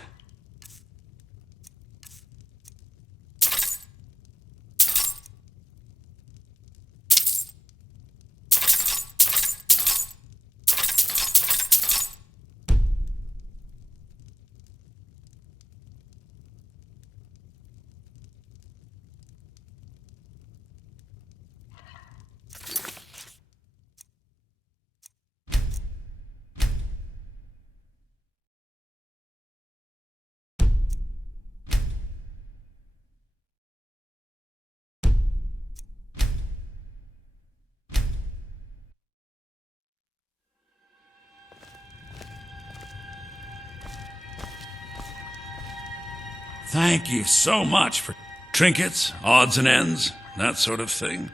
Thank you so much for trinkets, odds and ends, that sort of thing.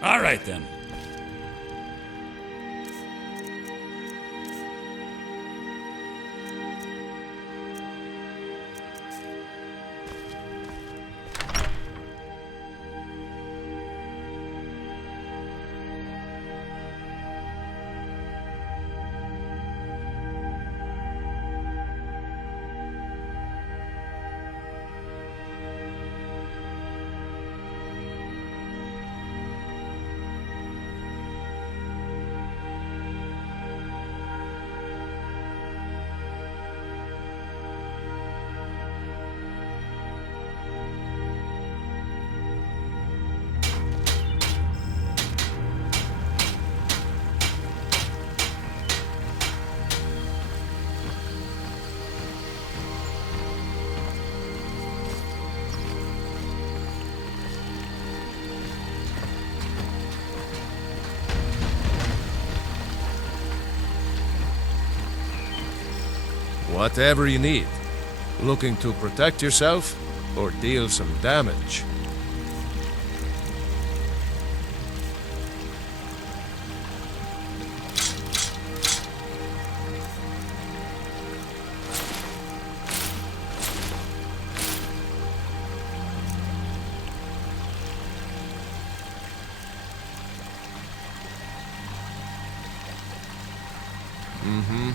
All right, then. Whatever you need. Looking to protect yourself or deal some damage? Mm-hmm.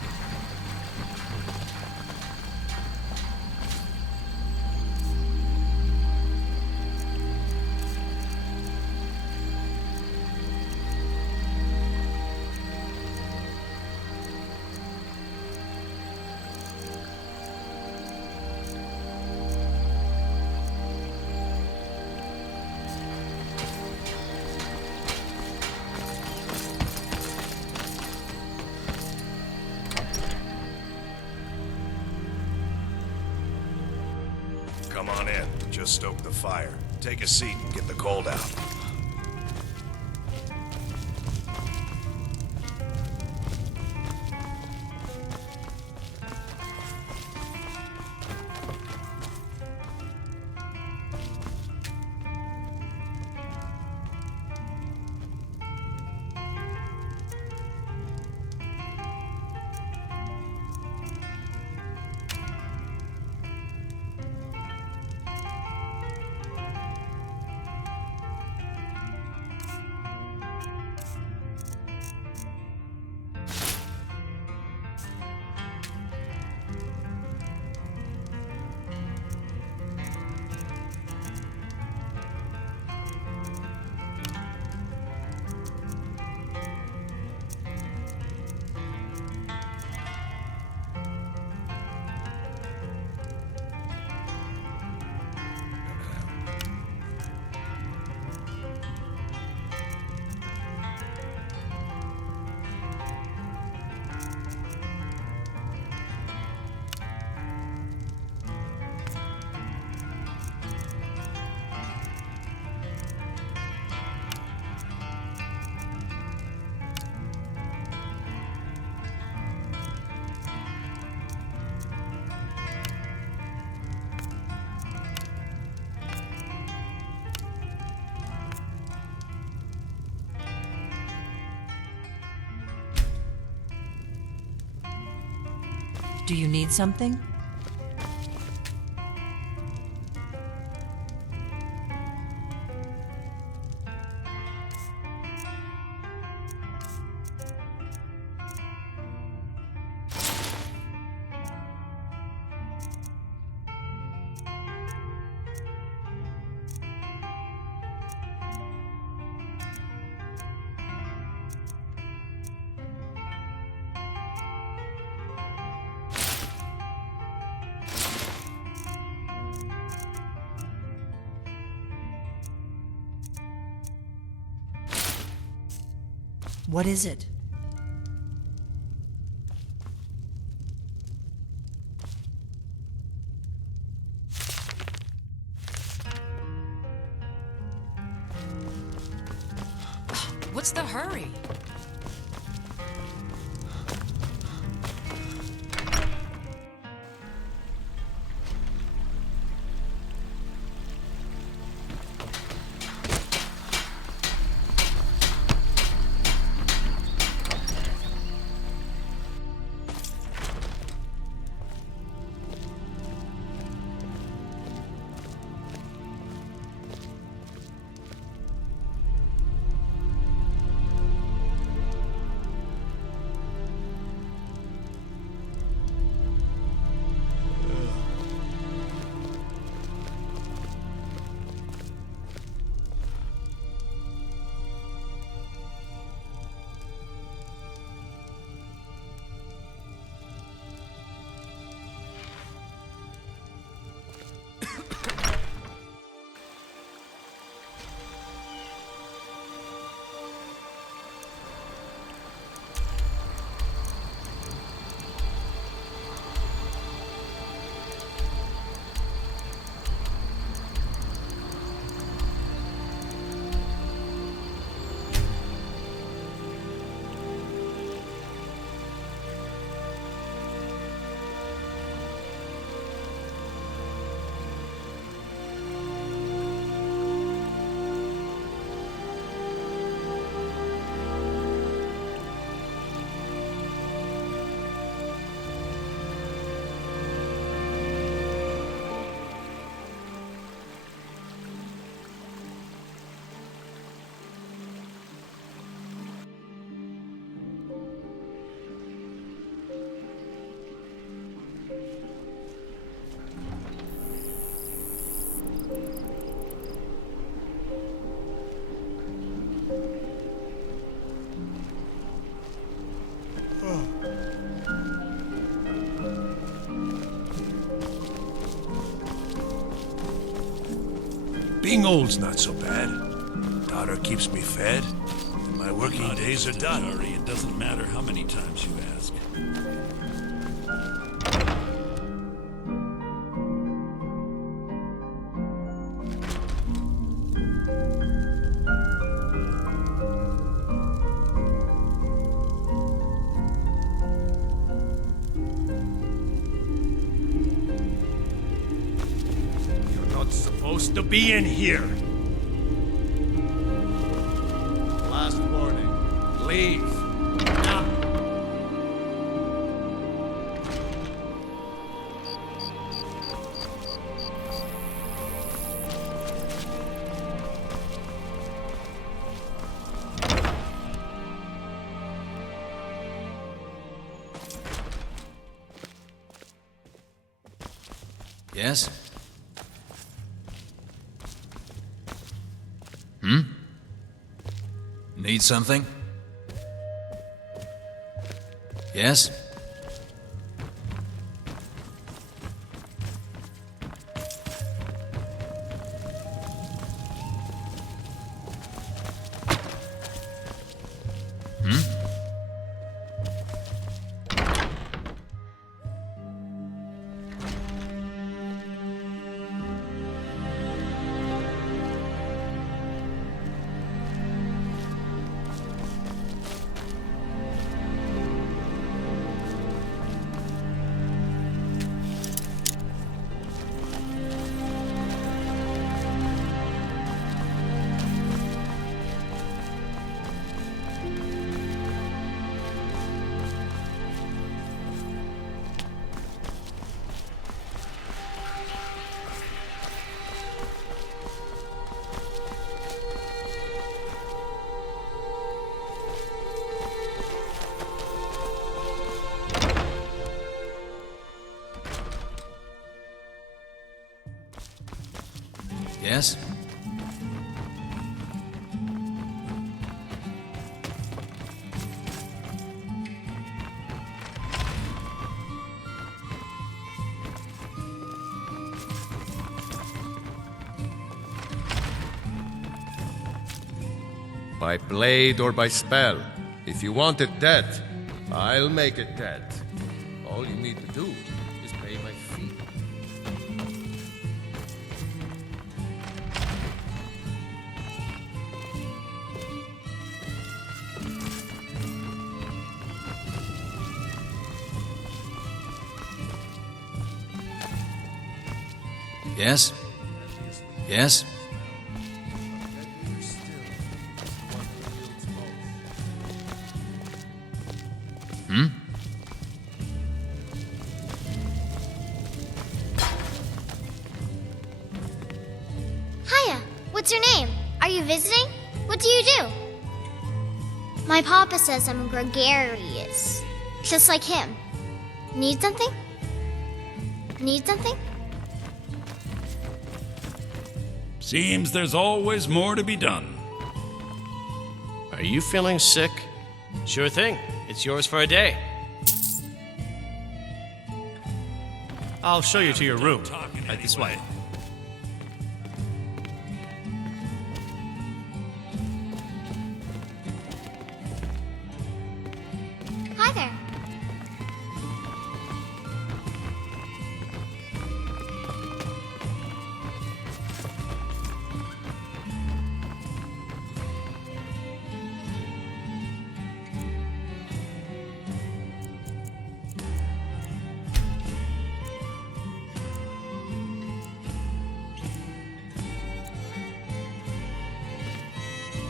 Come on in. Just stoke the fire. Take a seat and get the cold out. Do you need something? What is it? What's the hurry? Being old's not so bad. Daughter keeps me fed, and my working days are done. Sorry, it doesn't matter how many times you ask. Supposed to be in here. Last warning. Leave. Now. Yes? Need something? Yes? Yes? By blade or by spell, If you want it dead, I'll make it dead. All you need to do is pay my fee. Yes? Yes? Hmm? Hiya, what's your name? Are you visiting? What do you do? My papa says I'm gregarious, just like him. Need something? Need something? Seems there's always more to be done. Are you feeling sick? Sure thing. It's yours for a day. I'll show you to your room. Right this way. Hi there.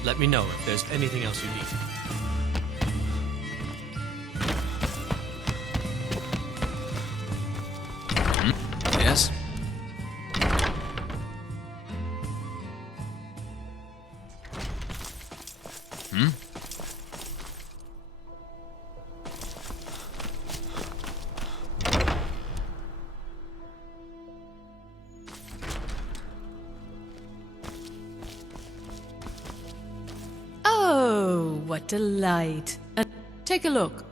Let me know if there's anything else you need. Yes? Hmm? Oh, what delight. Take a look.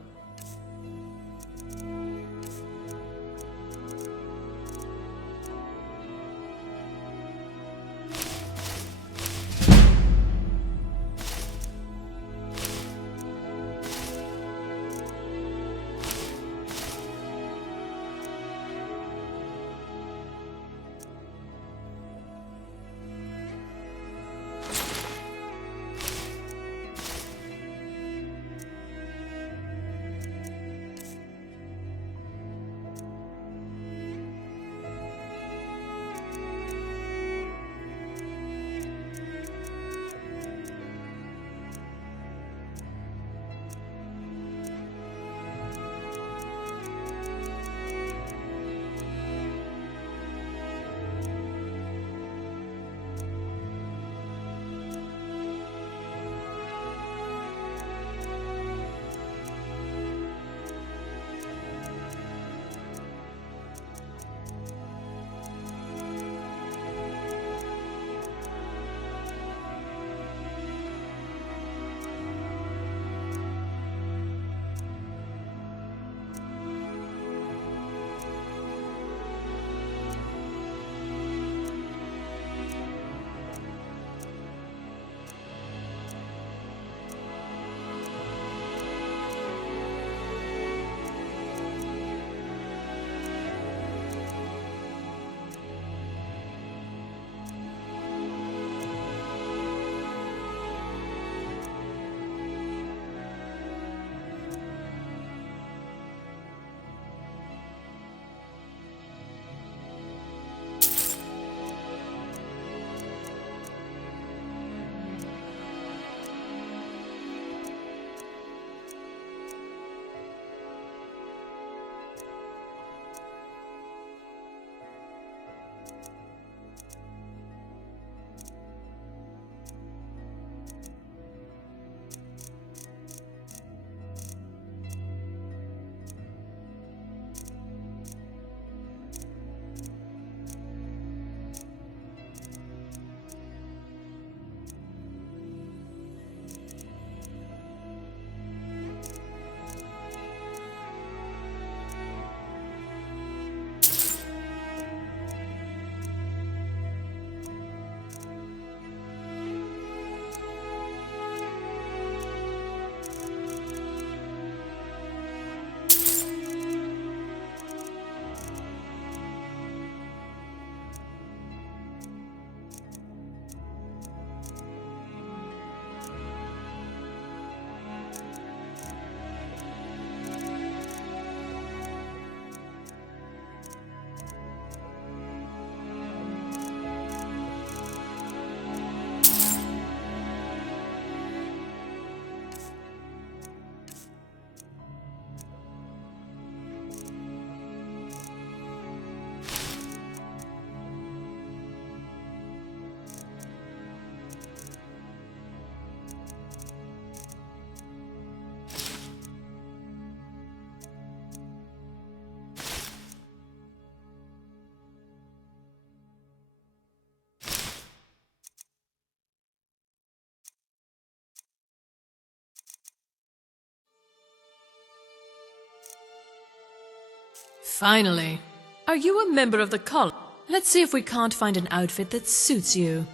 Finally. Are you a member of the college? Let's see if we can't find an outfit that suits you.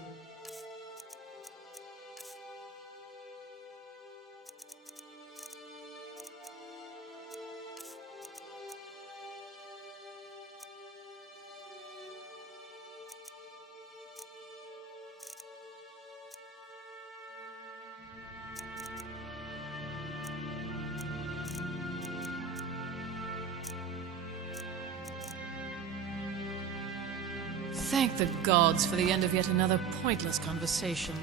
Thank the gods for the end of yet another pointless conversation.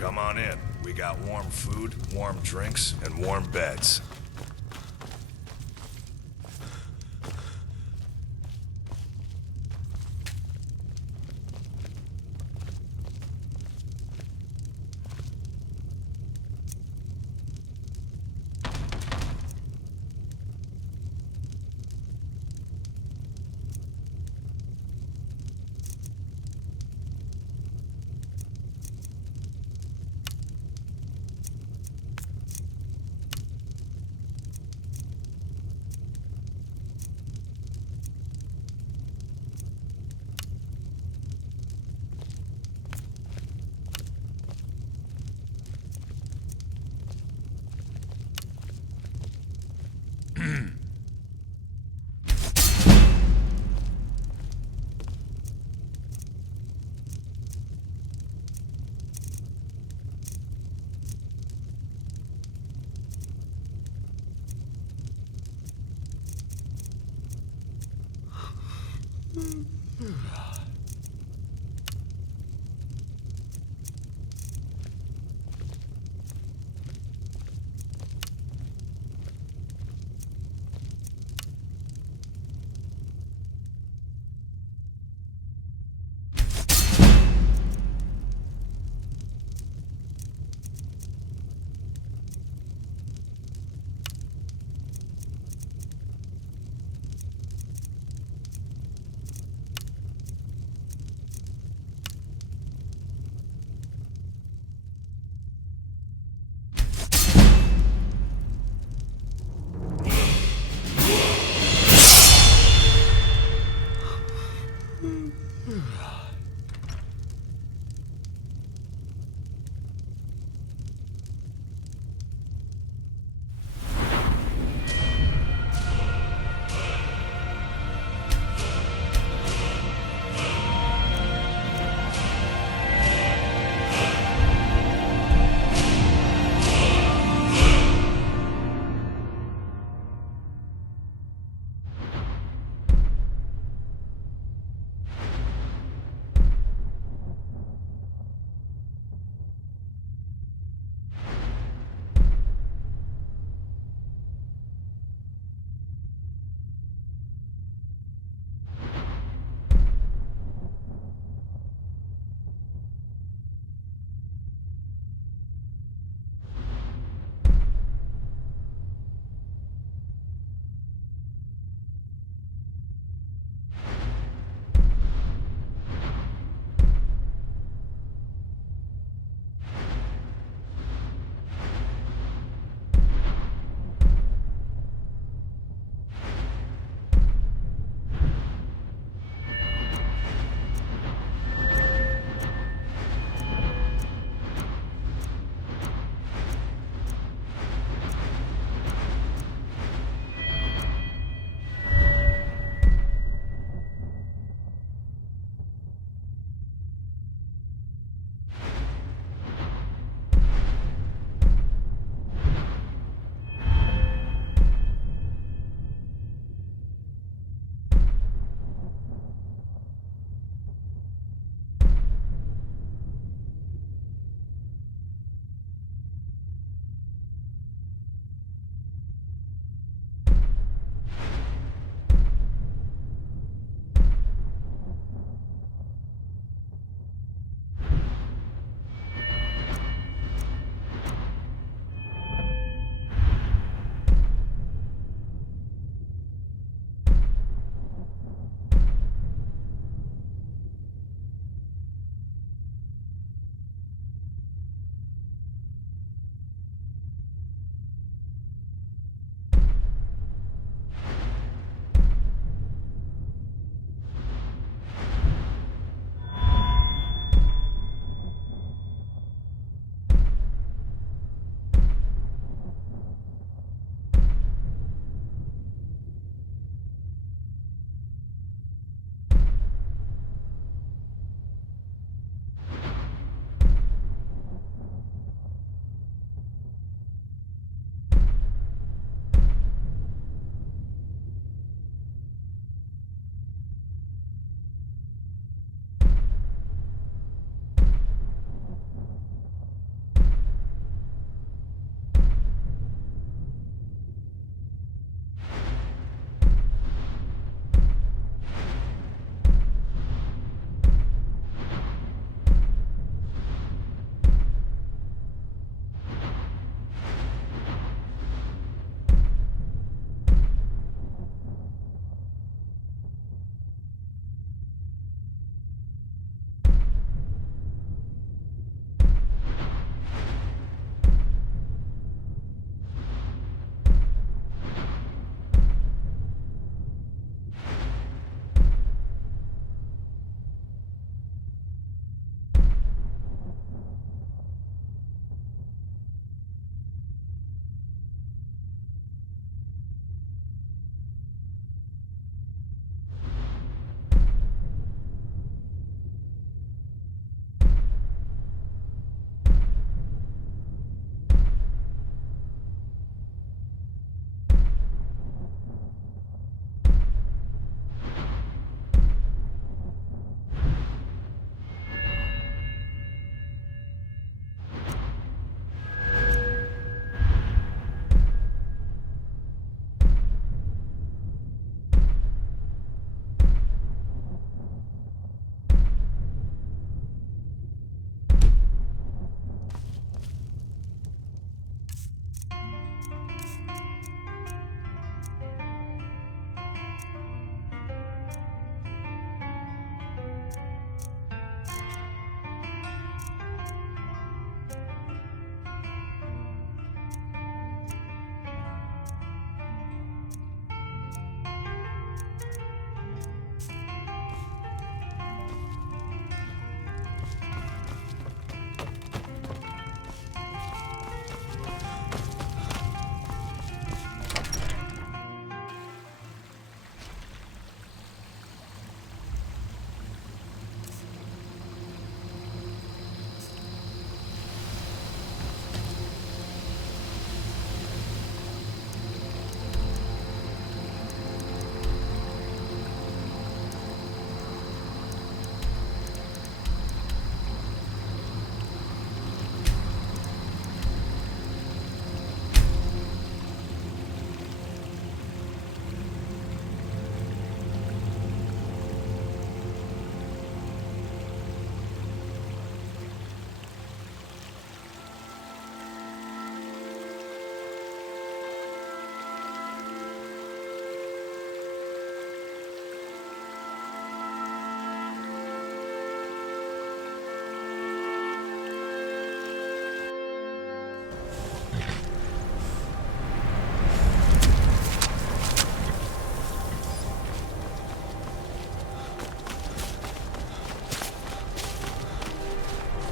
Come on in. We got warm food, warm drinks, and warm beds.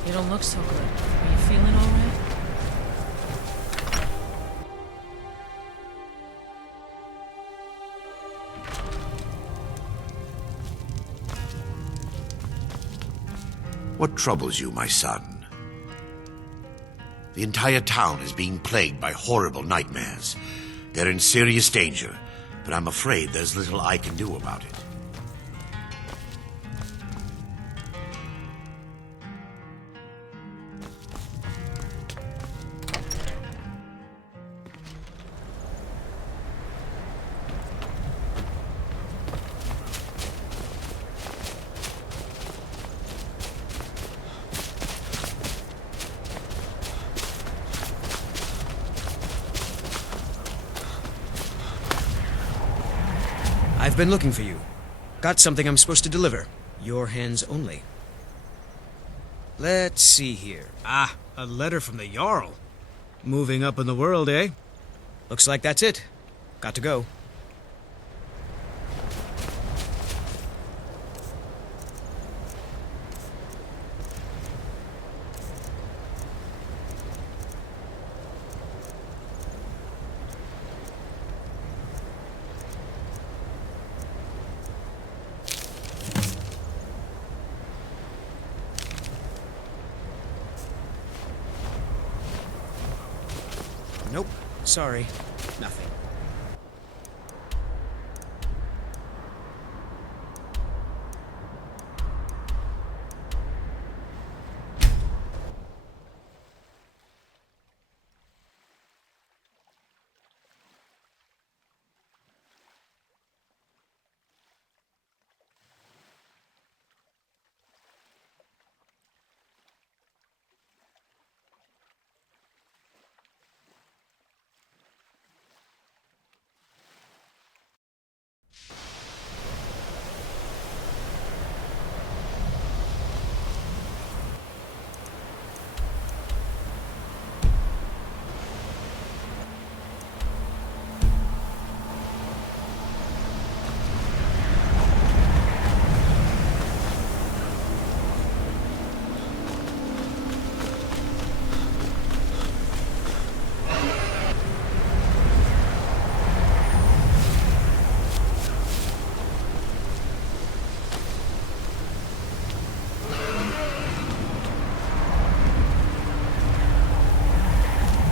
You don't look so good. Are you feeling all right? What troubles you, my son? The entire town is being plagued by horrible nightmares. They're in serious danger, but I'm afraid there's little I can do about it. I've been looking for you. Got something I'm supposed to deliver. Your hands only. Let's see here. Ah, a letter from the Jarl. Moving up in the world, eh? Looks like that's it. Got to go. Nope. Sorry. Nothing.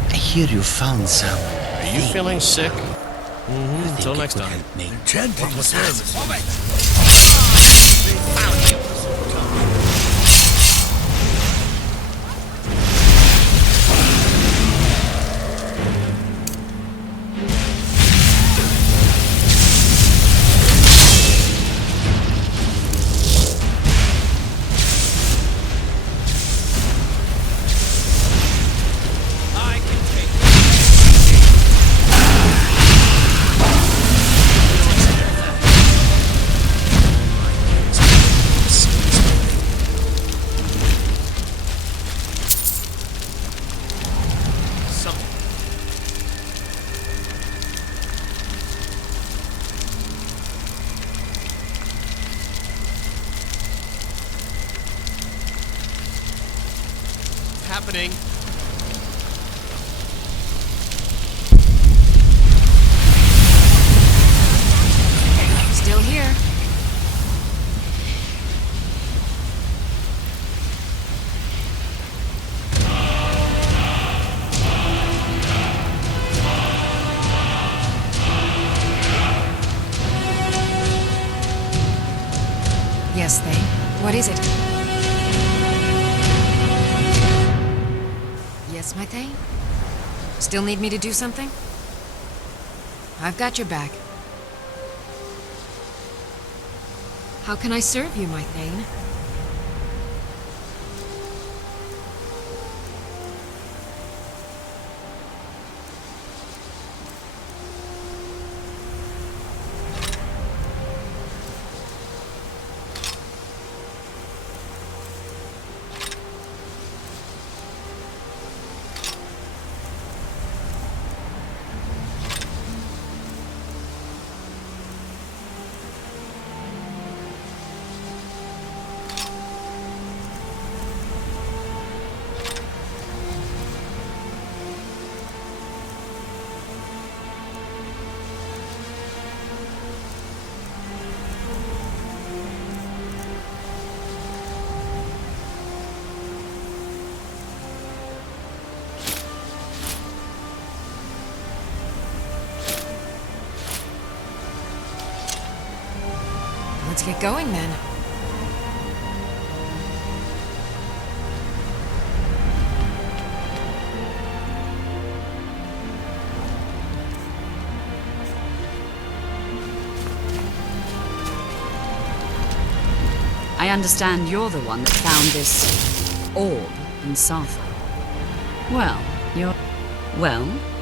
I hear you found some. Are you feeling sick? Mm-hmm. Until next time. What was that? Happening. Still here. Yes, Thane. What is it? Yes, my Thane? Still need me to do something? I've got your back. How can I serve you, my Thane? Let's get going then. I understand you're the one that found this orb in Sartha. Well,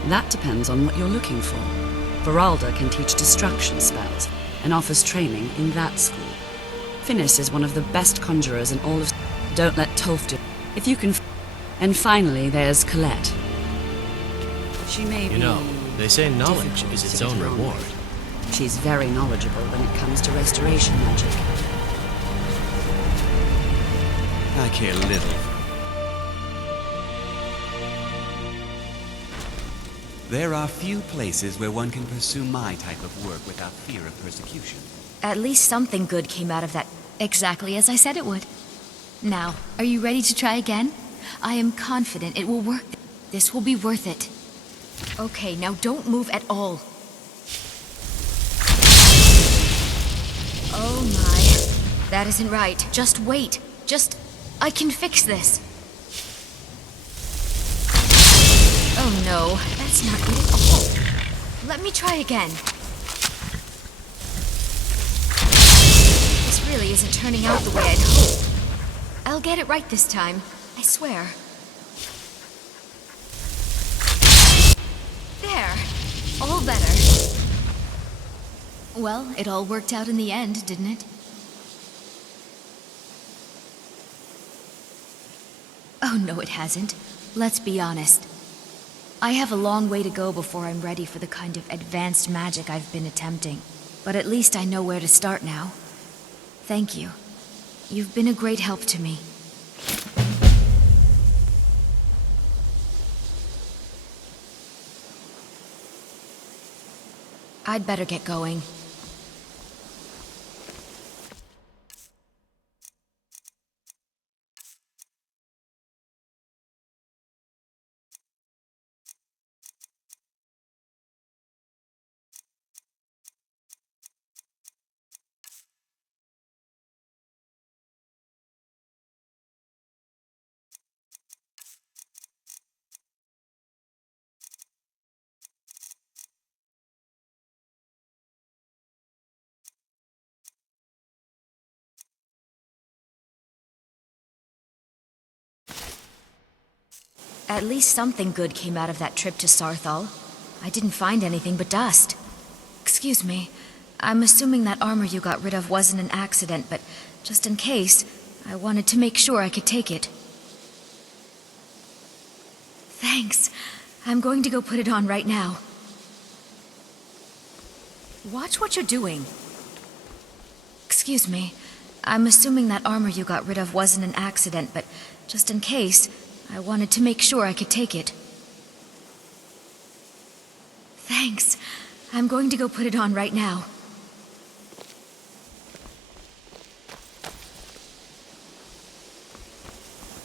that depends on what you're looking for. Faralda can teach destruction spells and offers training in that school. Finis is one of the best conjurers in all of... Don't let Tolf do... If you can... And finally, there's Colette. She may be... You know, they say knowledge is its own reward. She's very knowledgeable when it comes to restoration magic. I care little. There are few places where one can pursue my type of work without fear of persecution. At least something good came out of that, exactly as I said it would. Now, are you ready to try again? I am confident it will work. This will be worth it. Okay, now don't move at all. Oh my. That isn't right. Just wait. I can fix this. Oh no, that's not good at all. Let me try again. This really isn't turning out the way I'd hoped. I'll get it right this time, I swear. There, all better. Well, it all worked out in the end, didn't it? Oh, no, it hasn't. Let's be honest. I have a long way to go before I'm ready for the kind of advanced magic I've been attempting. But at least I know where to start now. Thank you. You've been a great help to me. I'd better get going. At least something good came out of that trip to Sarthal. I didn't find anything but dust. Excuse me. I'm assuming that armor you got rid of wasn't an accident, but just in case, I wanted to make sure I could take it. Thanks. I'm going to go put it on right now. Watch what you're doing. Excuse me. I'm assuming that armor you got rid of wasn't an accident, but just in case, I wanted to make sure I could take it. Thanks. I'm going to go put it on right now.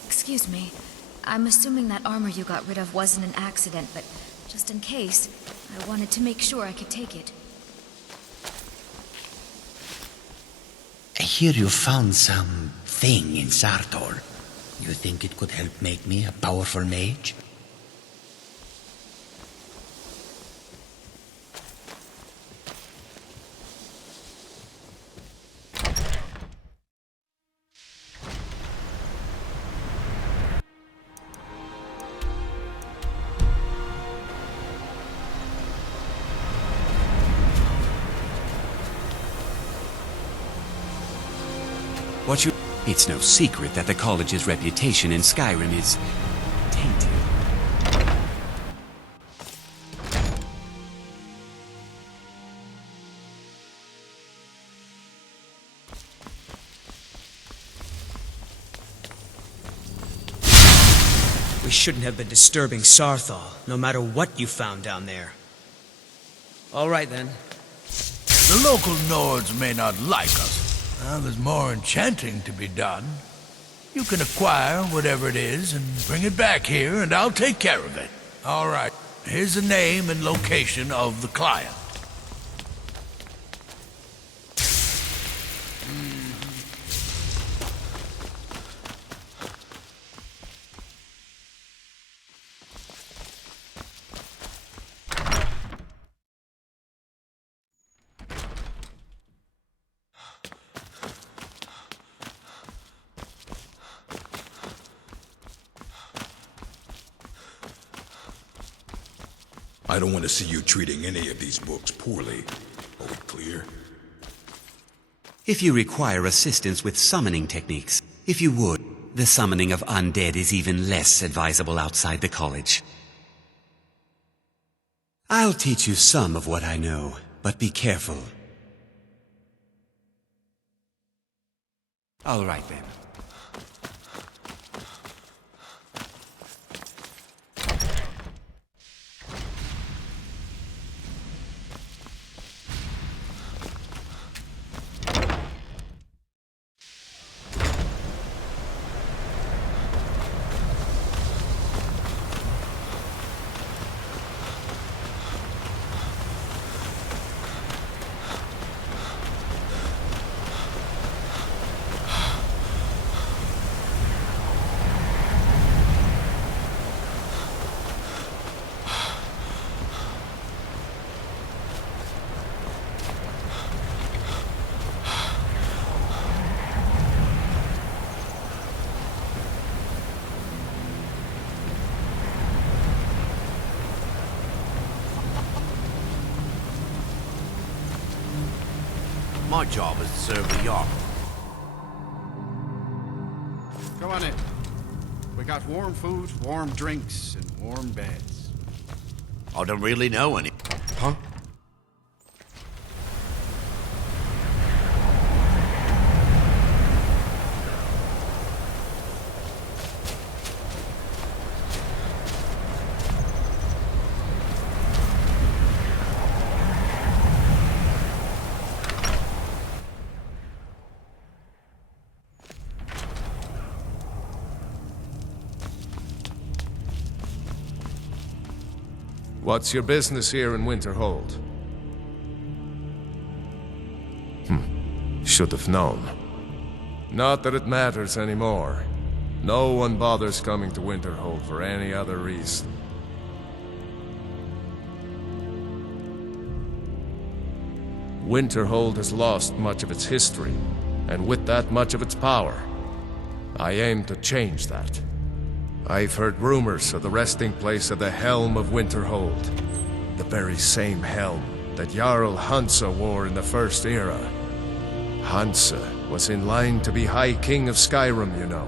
Excuse me. I'm assuming that armor you got rid of wasn't an accident, but just in case, I wanted to make sure I could take it. I hear you found some thing in Sartor. You think it could help make me a powerful mage? It's no secret that the college's reputation in Skyrim is tainted. We shouldn't have been disturbing Sarthal, no matter what you found down there. All right, then. The local Nords may not like us. Well, there's more enchanting to be done. You can acquire whatever it is and bring it back here, and I'll take care of it. All right. Here's the name and location of the client. I don't want to see you treating any of these books poorly. Are we clear? If you require assistance with summoning techniques, if you would, the summoning of undead is even less advisable outside the college. I'll teach you some of what I know, but be careful. All right then. My job is to serve the Jarl. Go on in. We got warm food, warm drinks, and warm beds. I don't really know any. Huh? What's your business here in Winterhold? Should have known. Not that it matters anymore. No one bothers coming to Winterhold for any other reason. Winterhold has lost much of its history, and with that much of its power. I aim to change that. I've heard rumors of the resting place of the Helm of Winterhold. The very same helm that Jarl Hansa wore in the First Era. Hansa was in line to be High King of Skyrim, you know.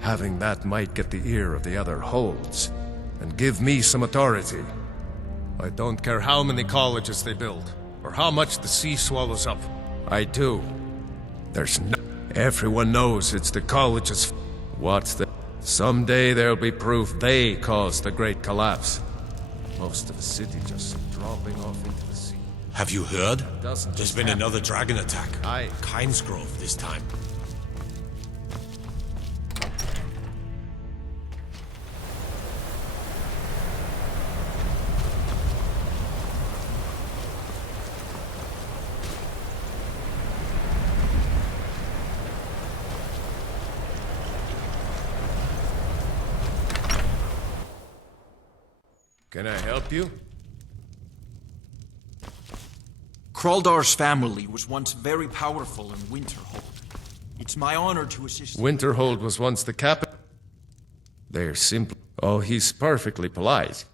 Having that might get the ear of the other holds, and give me some authority. I don't care how many colleges they build, or how much the sea swallows up. I do. There's no... Everyone knows it's the college's... What's the... Someday there'll be proof they caused the Great Collapse. Most of the city just dropping off into the sea. Have you heard? Doesn't There's been another dragon attack. Aye. Kinesgrove this time. Can I help you? Kraldar's family was once very powerful in Winterhold. It's my honor to assist... Winterhold was once the capital. They're simply... Oh, he's perfectly polite.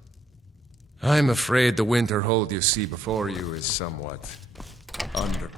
I'm afraid the Winterhold you see before you is somewhat... under...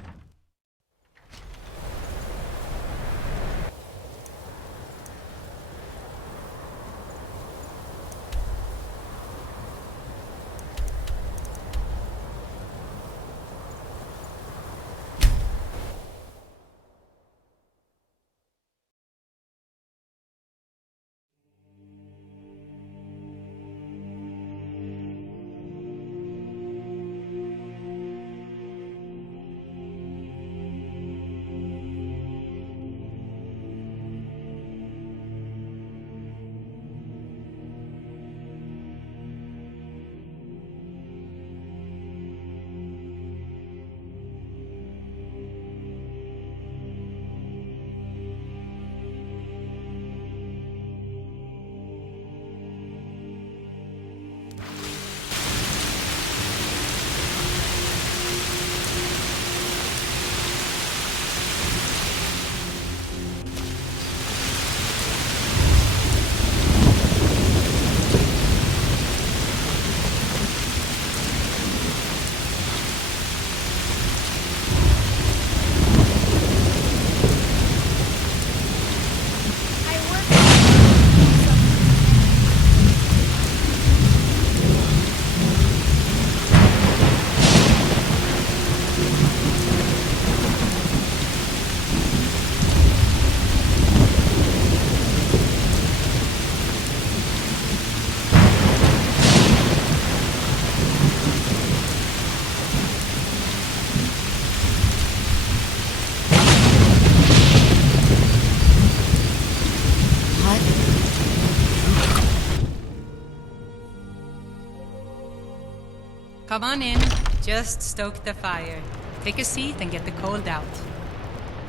Come on in. Just stoke the fire. Take a seat and get the cold out.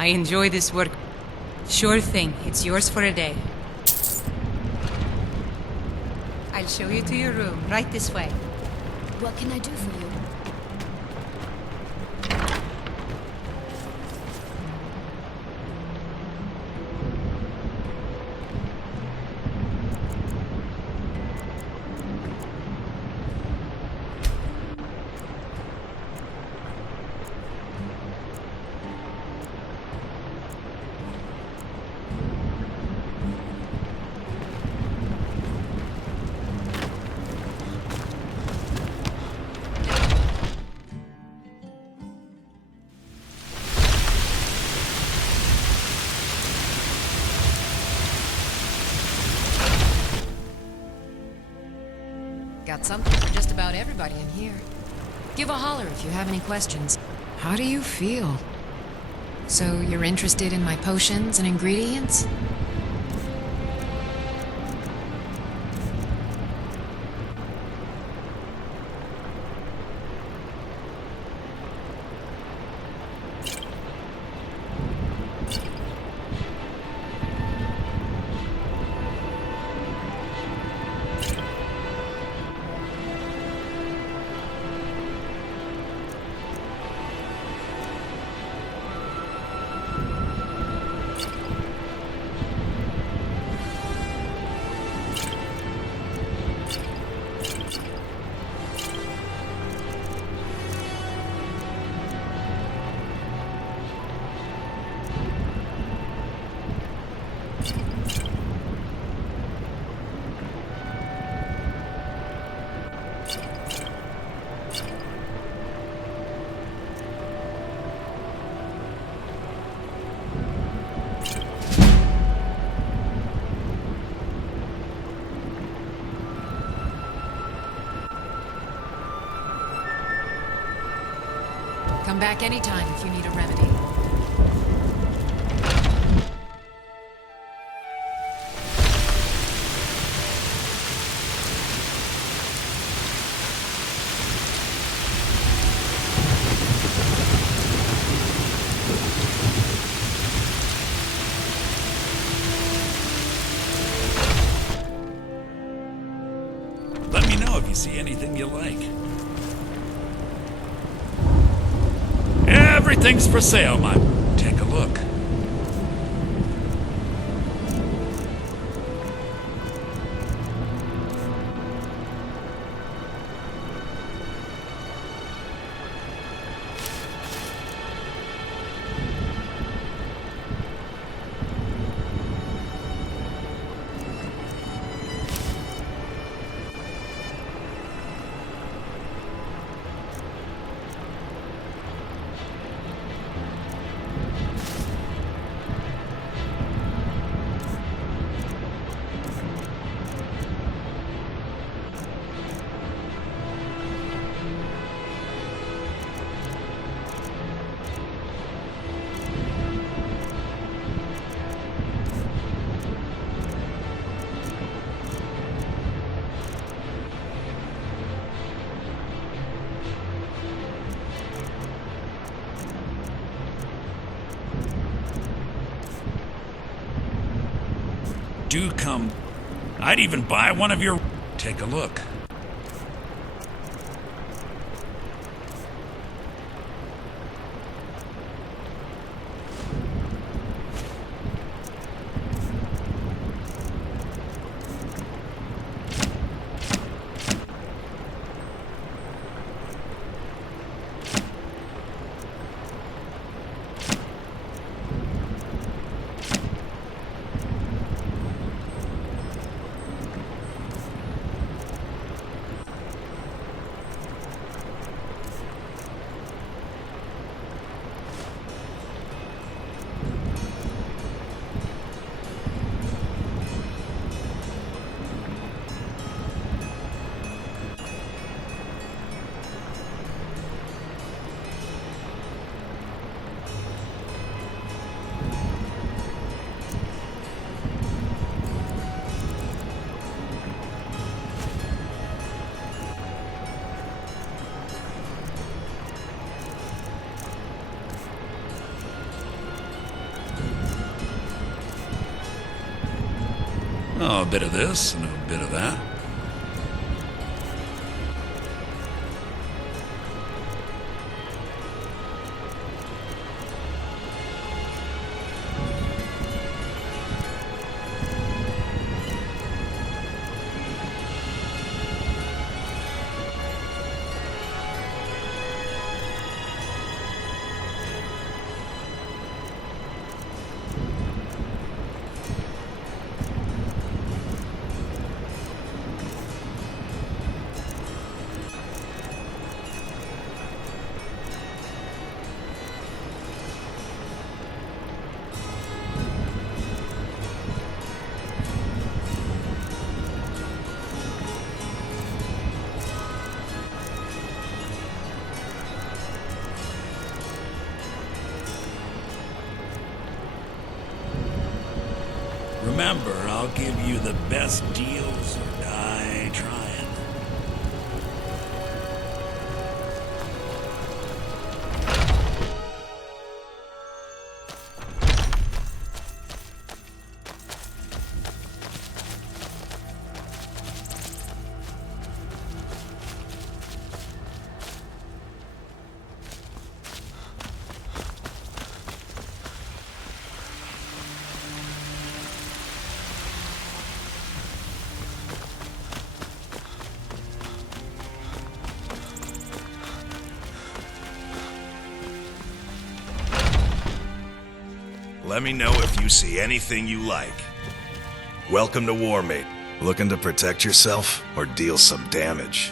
I enjoy this work. Sure thing. It's yours for a day. I'll show you to your room. Right this way. What can I do for you? Got something for just about everybody in here. Give a holler if you have any questions. How do you feel? So you're interested in my potions and ingredients? Come back anytime if you need a remedy. Let me know if you see anything you like. Everything's for sale, man. Take a look. Do come. I'd even buy one of your... Take a look. Oh, a bit of this and a bit of that. Remember, I'll give you the best deals or die trying. Let me know if you see anything you like. Welcome to Warmate. Looking to protect yourself or deal some damage?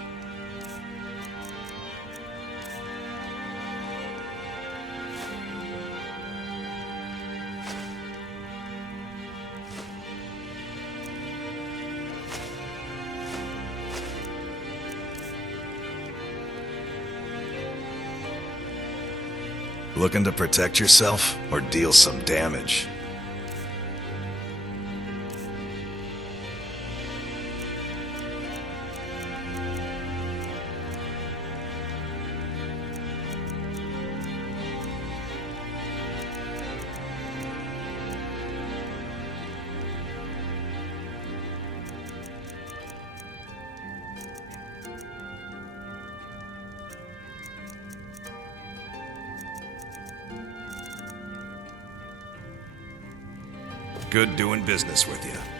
Looking to protect yourself or deal some damage? Good doing business with you.